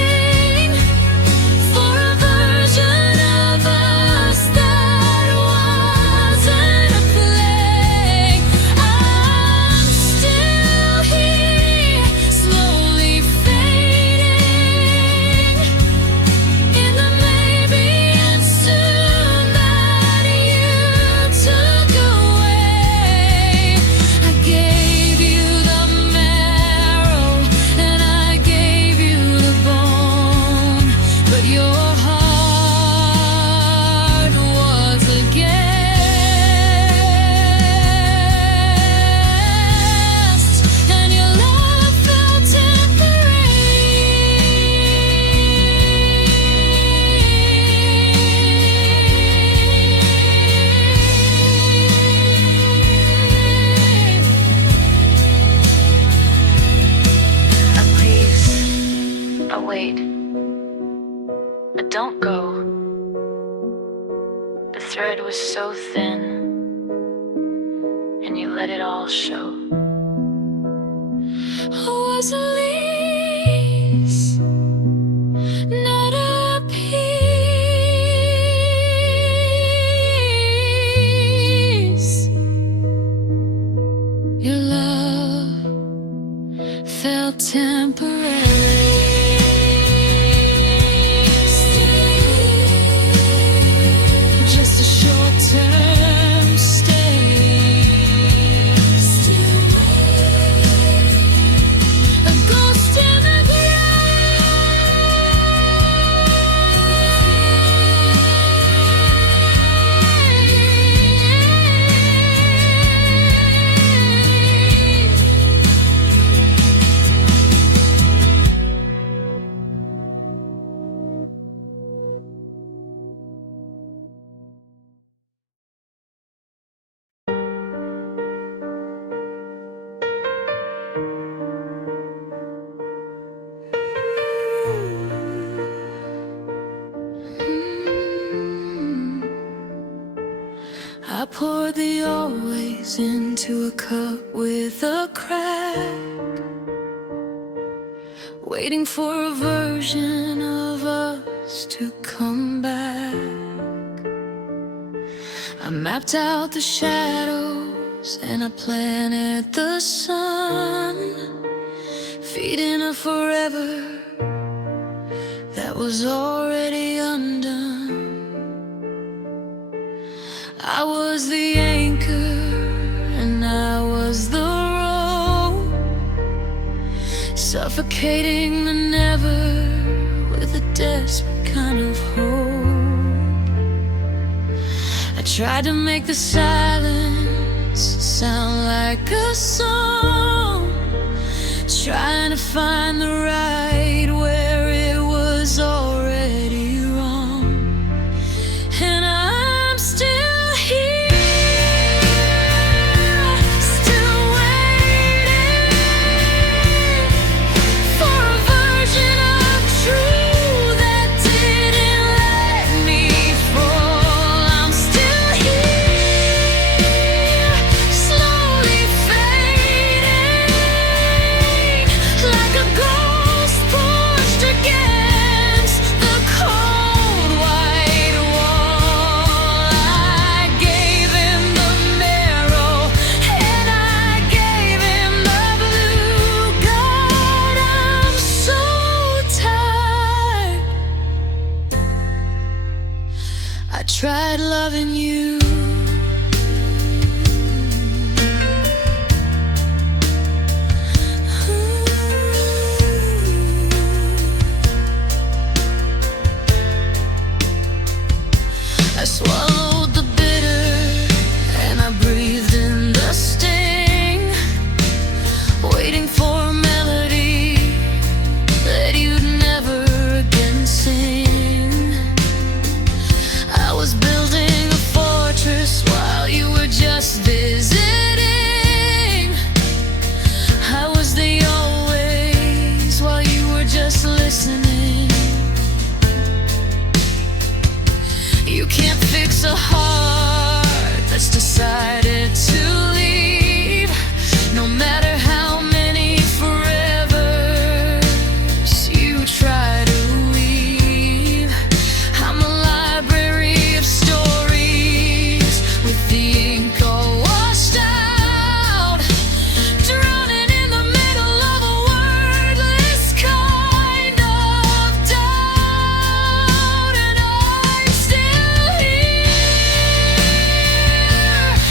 for a version of us that wasn't a play. I'm still here, slowly fading in the maybe and soon that you took away. I gave you the marrow and I gave you the bone, but your heart was a guest, and your love felt Please, wait. Don't go. The thread was so thin, and you let it all show. I was a lease, not a piece. Your love felt temporary. Just a short-term stay. A ghost in the I poured the always into a cup with a crack. waiting for a version of us to come back. I mapped out the shadows and I planted the sun, feeding a forever that was already undone. I was the anchor and I was the rope, suffocating the never with a desperate kind of hope. I tried to make the silence sound like a song, trying to find the right where it was already wrong. And I'm still here, still waiting for a version of truth that didn't let me fall. I'm still here, slowly fading, like a ghost pushed against the cold white wall. I gave him the marrow and I gave him the blue. God, I'm so tired. I tried loving you. I swallowed the bitter and I breathed in the sting, waiting for a melody that you'd never again sing. I was building a fortress while you were just visiting. I was the always while you were just listening. You can't fix a heart that's decided to leave, no matter how many forevers you try to weave. I'm a library of stories with the ink all washed out, drowning in the middle of a wordless kind of doubt. And I'm still here,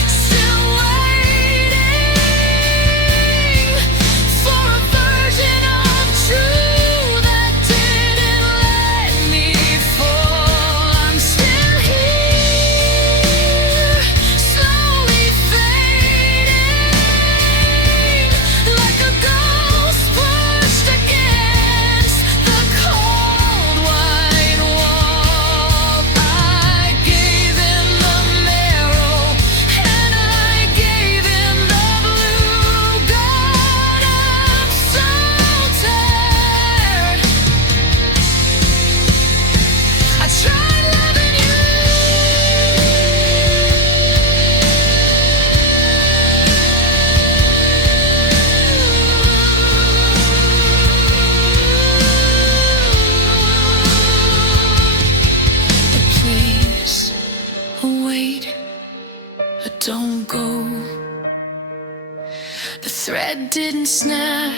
still waiting for a version of truth that didn't let me fall. I'm still here, slowly fading, like a ghost pushed against the cold white wall. I gave him the marrow and I gave him the blue. God, I'm so tired. I tried loving you. But please, wait, don't go. The thread didn't snap,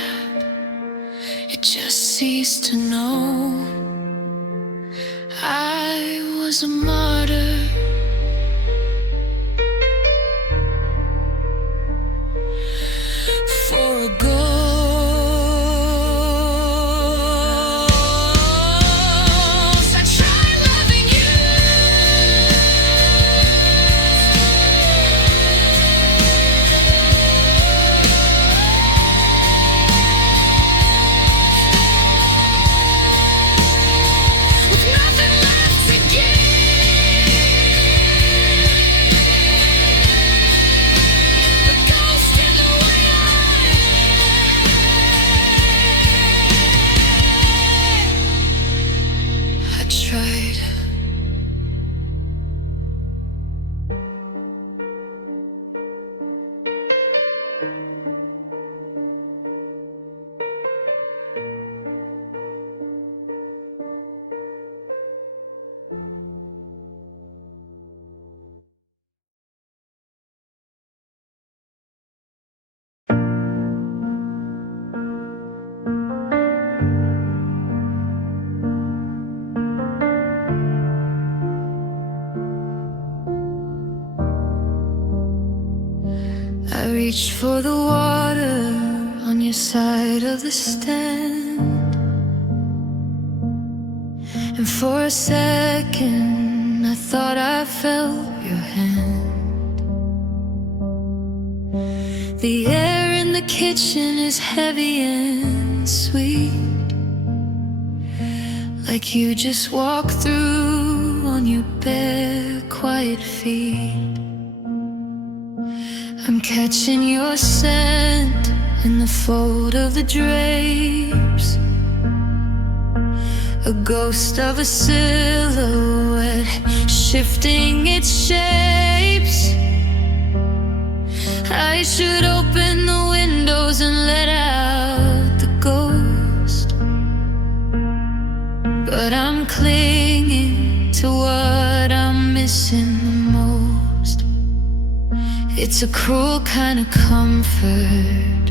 it just ceased to know. I was a martyr for a ghost. I tried loving you. With nothing left to give. reach for the water on your side of the stand, and for a second I thought I felt your hand. The air in the kitchen is heavy and sweet, like you just walked through on your bare, quiet feet. I'm catching your scent in the fold of the drapes, a ghost of a silhouette shifting its shapes. I should open the windows and let out the ghost, but I'm clinging to what I'm missing the most. It's a cruel kind of comfort,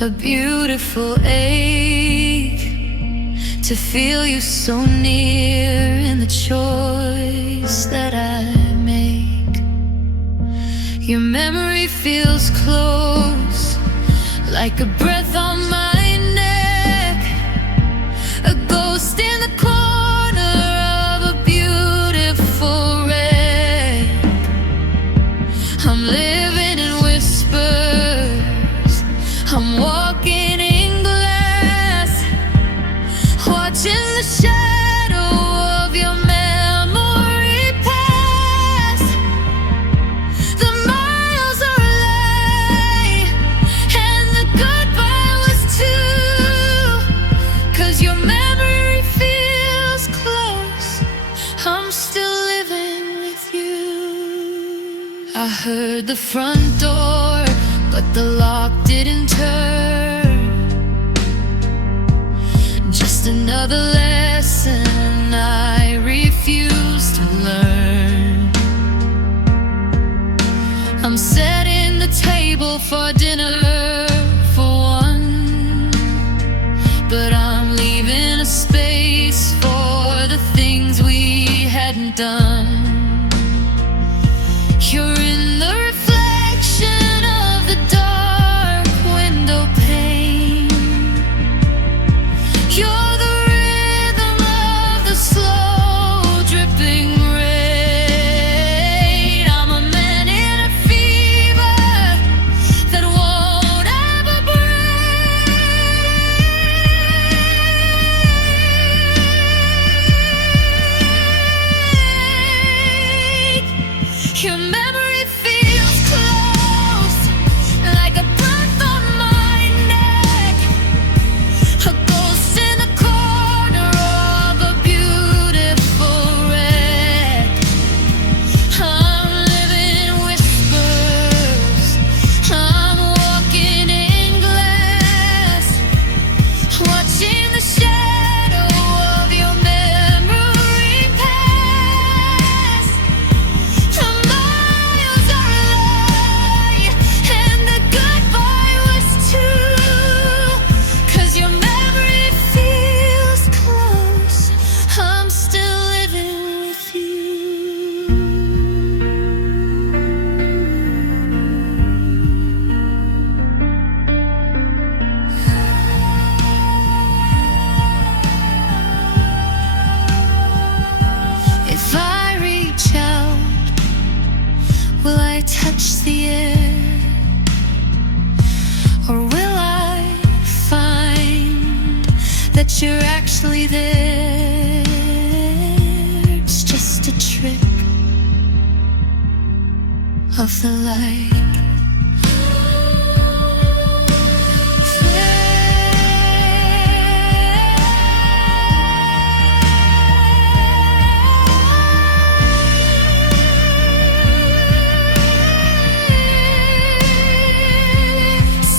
a beautiful ache, to feel you so near in the choice that I make. Your memory feels close, like a breath on my neck, a ghost in the corner of a beautiful wreck. I'm living in whispers, I'm walking in glass, watching the shadow of your memory pass. The miles are a lie, and the goodbye was too, 'cause your memory feels close, I'm still living with you. I heard the front door, but the lock didn't turn. Just another lesson I refuse to learn. I'm setting the table for dinner for one, but I'm leaving a space for the things we hadn't done. You're in the reflection of the dark window pane. You're the rhythm of the slow dripping rain. I'm a man in a fever that won't ever break. Your memory feels close, like a breath on my neck, a ghost in the corner of a beautiful wreck. I'm living in whispers, I'm walking in glass, watching the shadow of your memory pass. The miles are a lie, and the goodbye was too, 'cause your memory feels close, I'm still living with you. If I reach out, will I touch the air? Or will I find that you're actually there? It's just a trick of the light.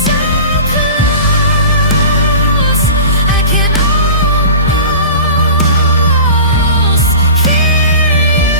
So close, I can almost hear you.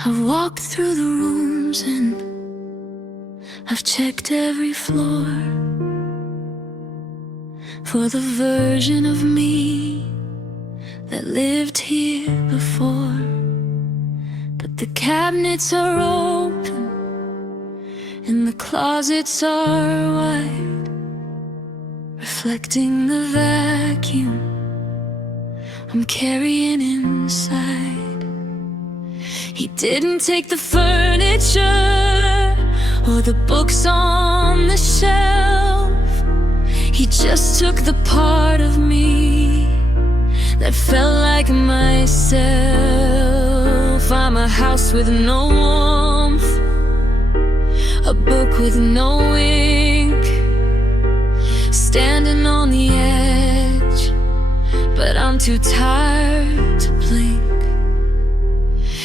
I've walked through the rooms and I've checked every floor for the version of me that lived here before. But the cabinets are open and the closets are wide, reflecting the vacuum I'm carrying inside. He didn't take the furniture or the books on the shelf. He just took the part of me that felt like myself. I'm a house with no warmth, a book with no ink, standing on the edge, but I'm too tired to blink.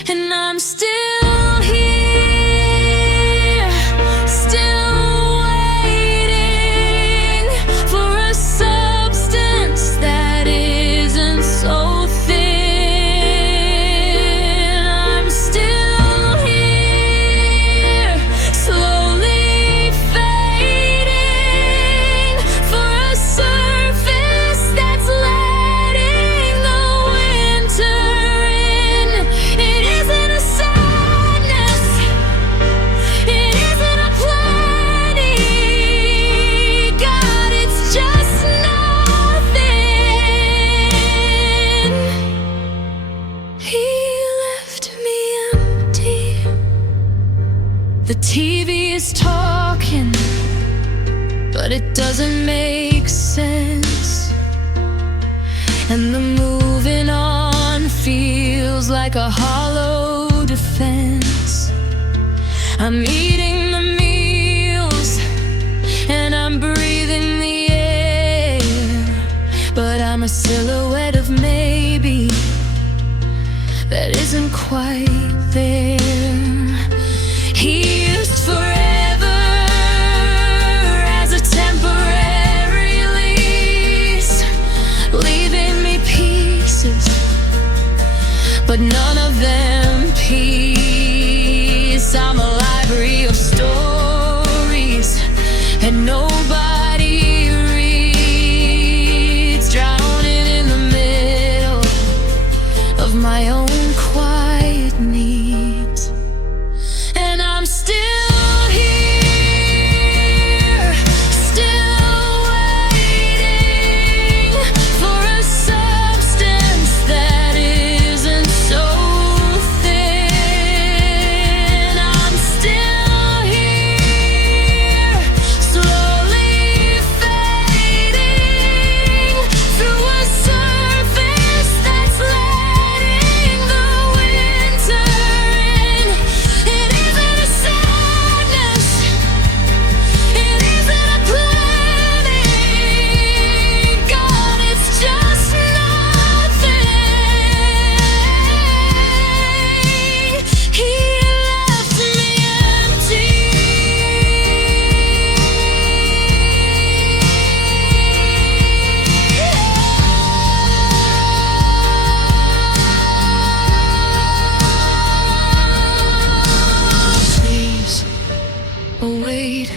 And I'm still here, still waiting for a substance that isn't so thin. I'm still here, slowly fading for a surface that's letting the winter in. It isn't a sadness, it isn't a plenty. God, it's just nothing. He left me empty. The TV is talking, but it doesn't make sense. And the moving on feels like a hollow defense. I'm eating the meals and I'm breathing the air, but I'm a silhouette of maybe that isn't quite there. He used forever as a temporary lease, leaving me pieces, but none of them peace. I'm a library of stories and nobody reads, drowning in the middle of my own quiet needs. And I'm still here, still waiting for a substance that isn't so thin. I'm still here, slowly fading through a surface that's letting the winter in. It isn't a sadness, it isn't a plenty. God, it's just nothing. He left me empty. Please, oh wait,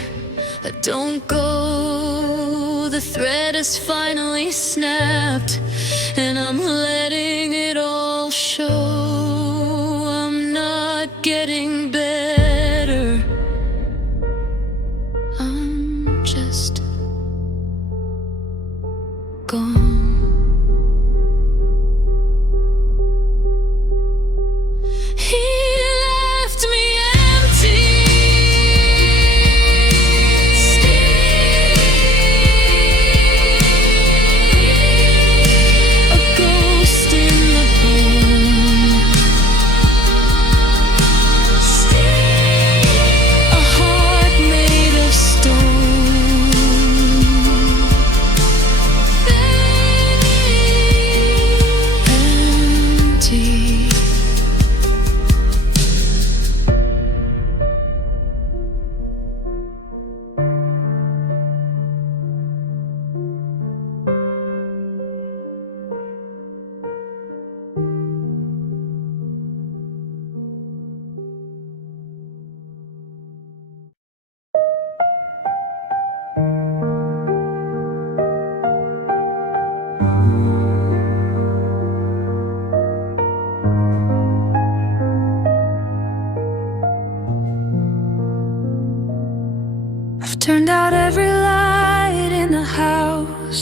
don't go. The thread has finally snapped, and I'm letting it all show. I'm not getting better, I'm just gone. He left me empty. A ghost in the room. A heart made of stone.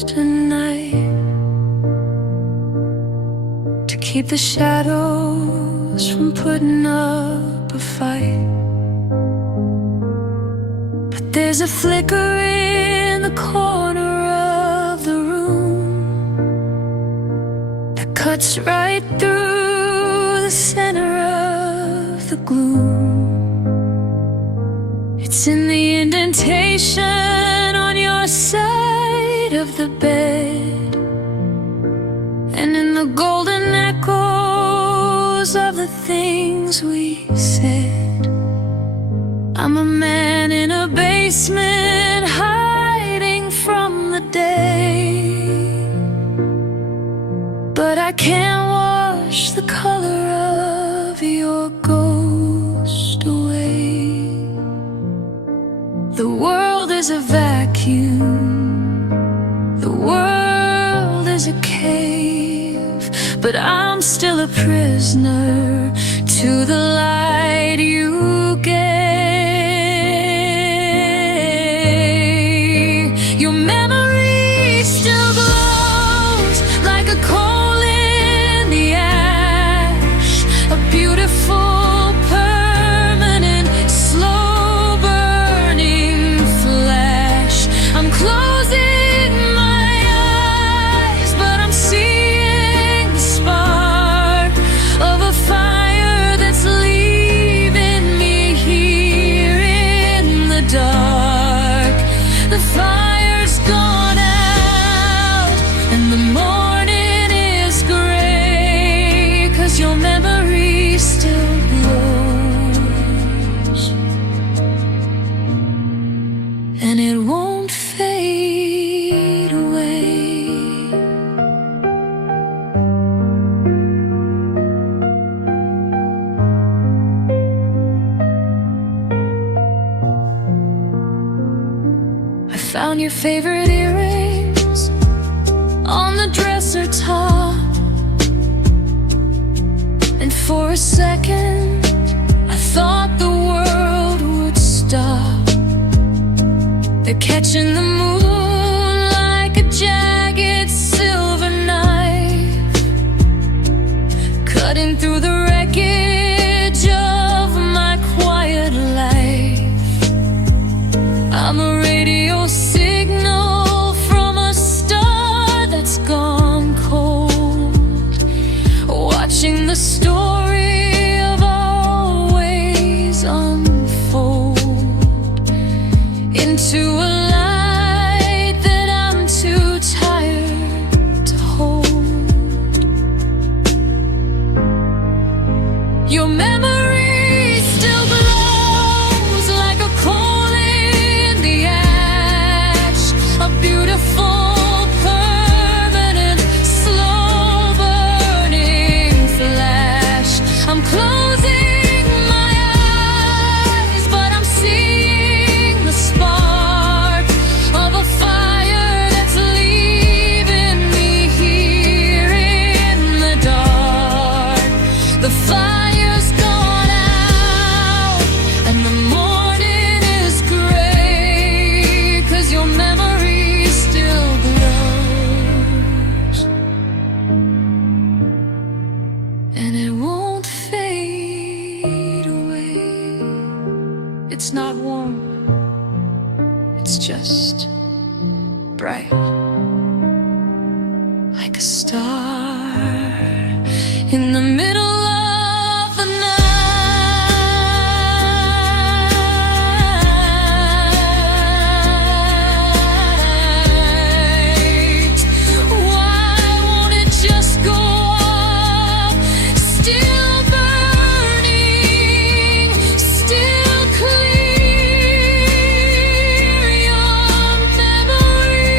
tonight to keep the shadows from putting up a fight. But there's a flicker in the corner of the room that cuts right through the center of the gloom. It's in the indentation on your side of the bed, and in the golden echoes of the things we said. I'm a man in a basement hiding from the day, but I can't wash the color of your ghost away. The world is a vacuum, the world is a cave, but I'm still a prisoner to the light you gave. Your memory still glows like a coal in the ash, a beautiful permanent slow burning flash. I'm closing my eyes, but I'm seeing the spark of a fire that's leaving me here in the dark. The fire's gone out and the morning is gray, 'cause your memory still glows, and it won't fade away. I found your favorite earrings on the dresser top, and for a second I thought the world would stop. They're catching the moon like a jagged silver knife, cutting through the wreckage of my quiet life. I'm a radio signal from a star that's gone cold, watching the story of our ways unfold into a light that I'm too tired to hold. Your memory still glows like a coal in the ash, a beautiful permanent slow burning flash. I'm closing my eyes, but I'm seeing the spark of a fire that's leaving me here in the dark. The fire's gone out and the morning is gray, 'cause your memory still glows, and it won't fade away. It's not warm, it's just bright, like a star in the middle of the night. Why won't it just go off? Still burning, still clear. Your memory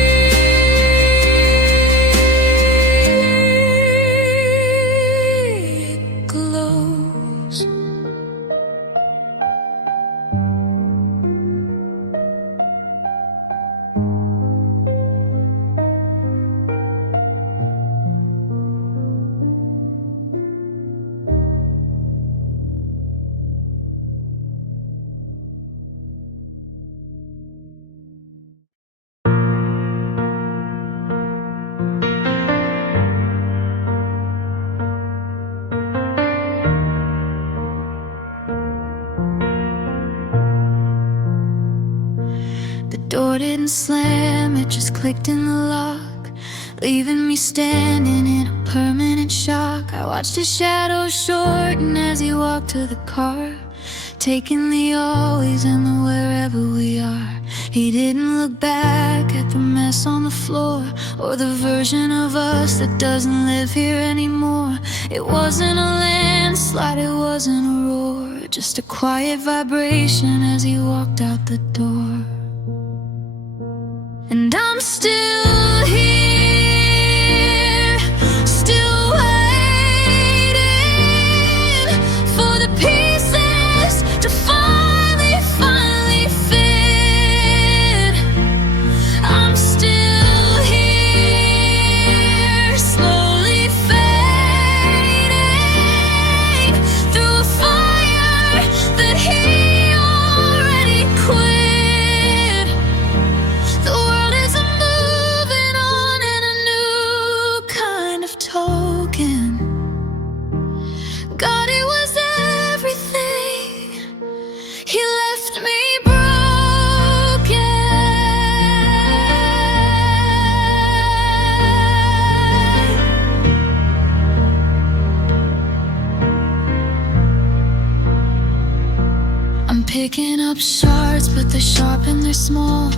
door didn't slam, it just clicked in the lock, leaving me standing in a permanent shock. I watched his shadow shorten as he walked to the car, taking the always and the wherever we are. He didn't look back at the mess on the floor, or the version of us that doesn't live here anymore. It wasn't a landslide, it wasn't a roar, just a quiet vibration as he walked out the door. And I'm still here, still waiting for the pieces to finally fit. I'm still here, slowly fading through a fire that he already quit. The world is moving on in a new kind of token. God, it was everything. He left me broken. I'm picking up shards, but they're sharp and they're small,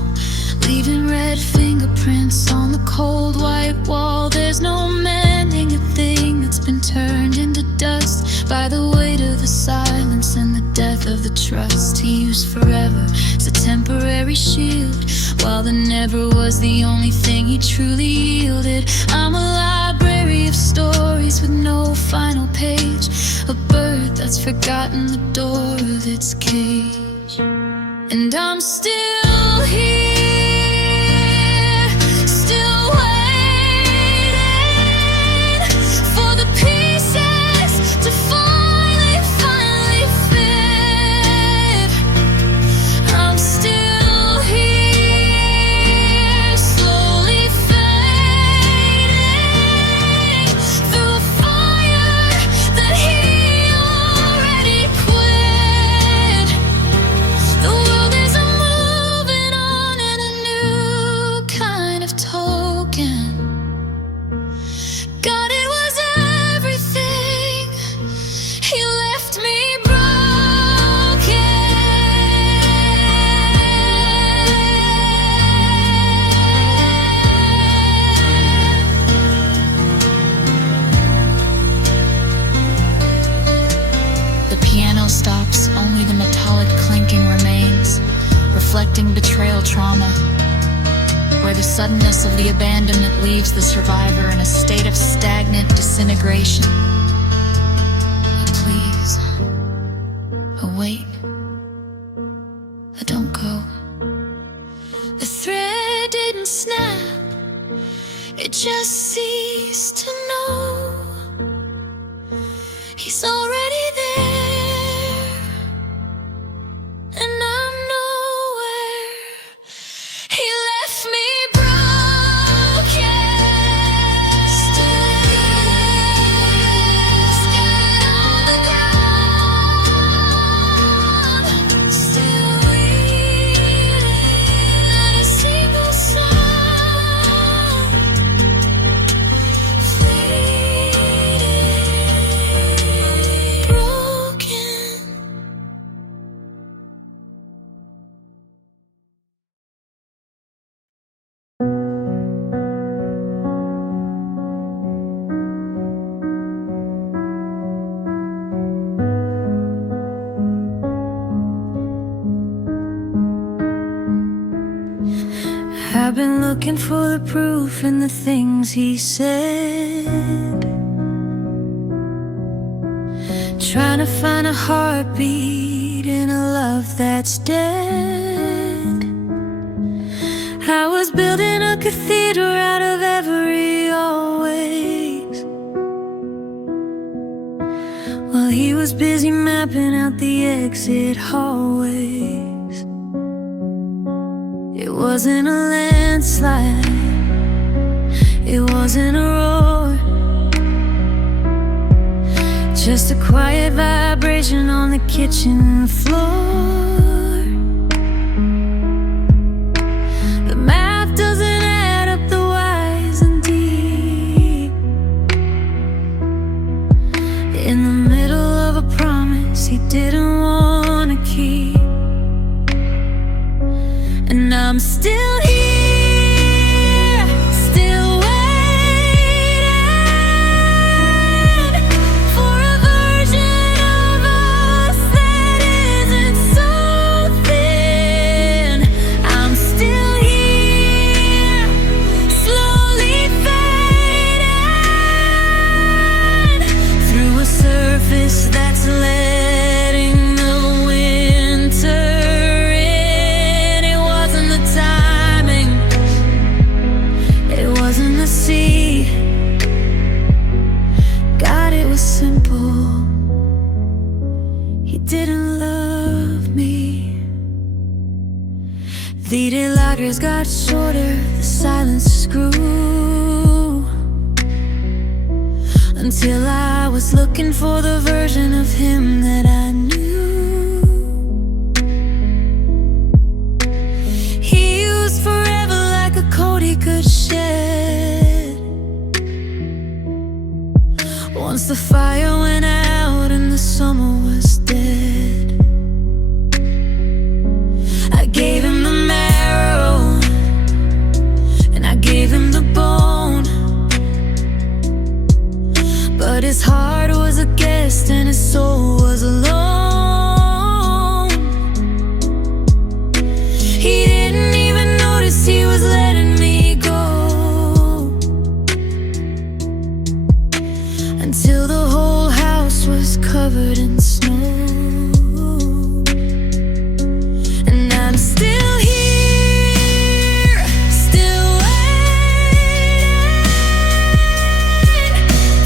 leaving red fingerprints on the cold white wall. There's no mending a thing that's been turned into dust by the weight of the silence and the death of the trust he used forever as a temporary shield, while the never was the only thing he truly yielded. I'm a library of stories with no final page, a bird that's forgotten the door of its cage. And I'm still here, still waiting for the pieces to finally fit. I'm still here, slowly fading through a fire that he already quit. The world is moving on in a new kind of token. God, it was everything. He left me broken. The piano stops, only the metallic clinking remains, reflecting betrayal trauma, where the suddenness of the abandonment leaves the survivor in a state of stagnant disintegration. Please, wait, don't go. The thread didn't snap, it just ceased to know. He's already there, and I'm nowhere. He left me broken, scattered on the ground, still waiting, not a single sound, fading, broken. I've been looking for the proof in the things he said, trying to find a heartbeat in a love that's dead. I was building a cathedral out of every always, while he was busy mapping out the exit hallways. It wasn't a landslide, it wasn't a roar, just a quiet vibration on the kitchen floor. stories got shorter, the silence grew, until I was looking for the version of him that I knew. He used forever like a coat he could shed. Once the fire went out and the summer was dead, I gave him the marrow and I gave him the bone, but his heart was a guest and his soul was alone. He didn't even notice he was letting me go, until the whole house was covered in snow. And I'm still here, still waiting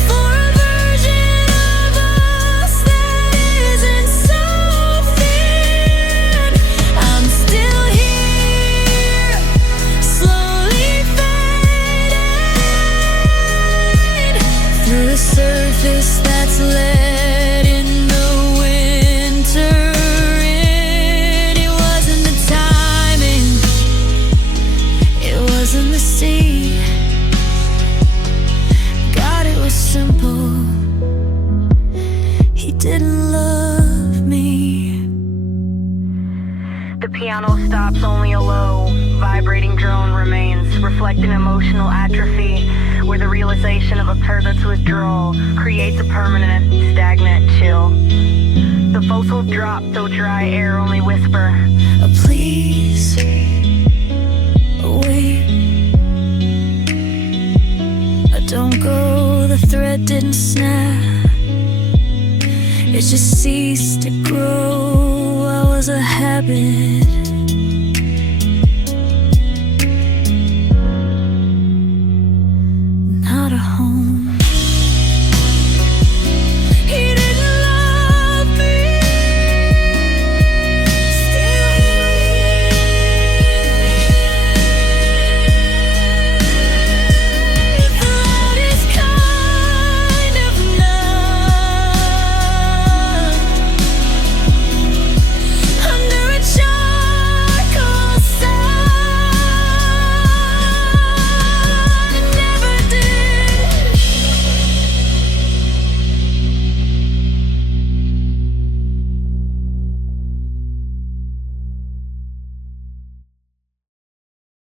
for a version of us that isn't so thin. I'm still here, slowly fading through the surface that's letting the winter in. It wasn't the timing, it wasn't the sea. God, it was simple. He didn't love me. The piano stops, only a low, vibrating drone remains, reflecting emotional atrophy, where the realization of a purport's withdrawal creates a permanent, stagnant chill. The vocals drop, though dry air only whisper. Please wait. Don't go, the thread didn't snap, it just ceased to grow. I was a habit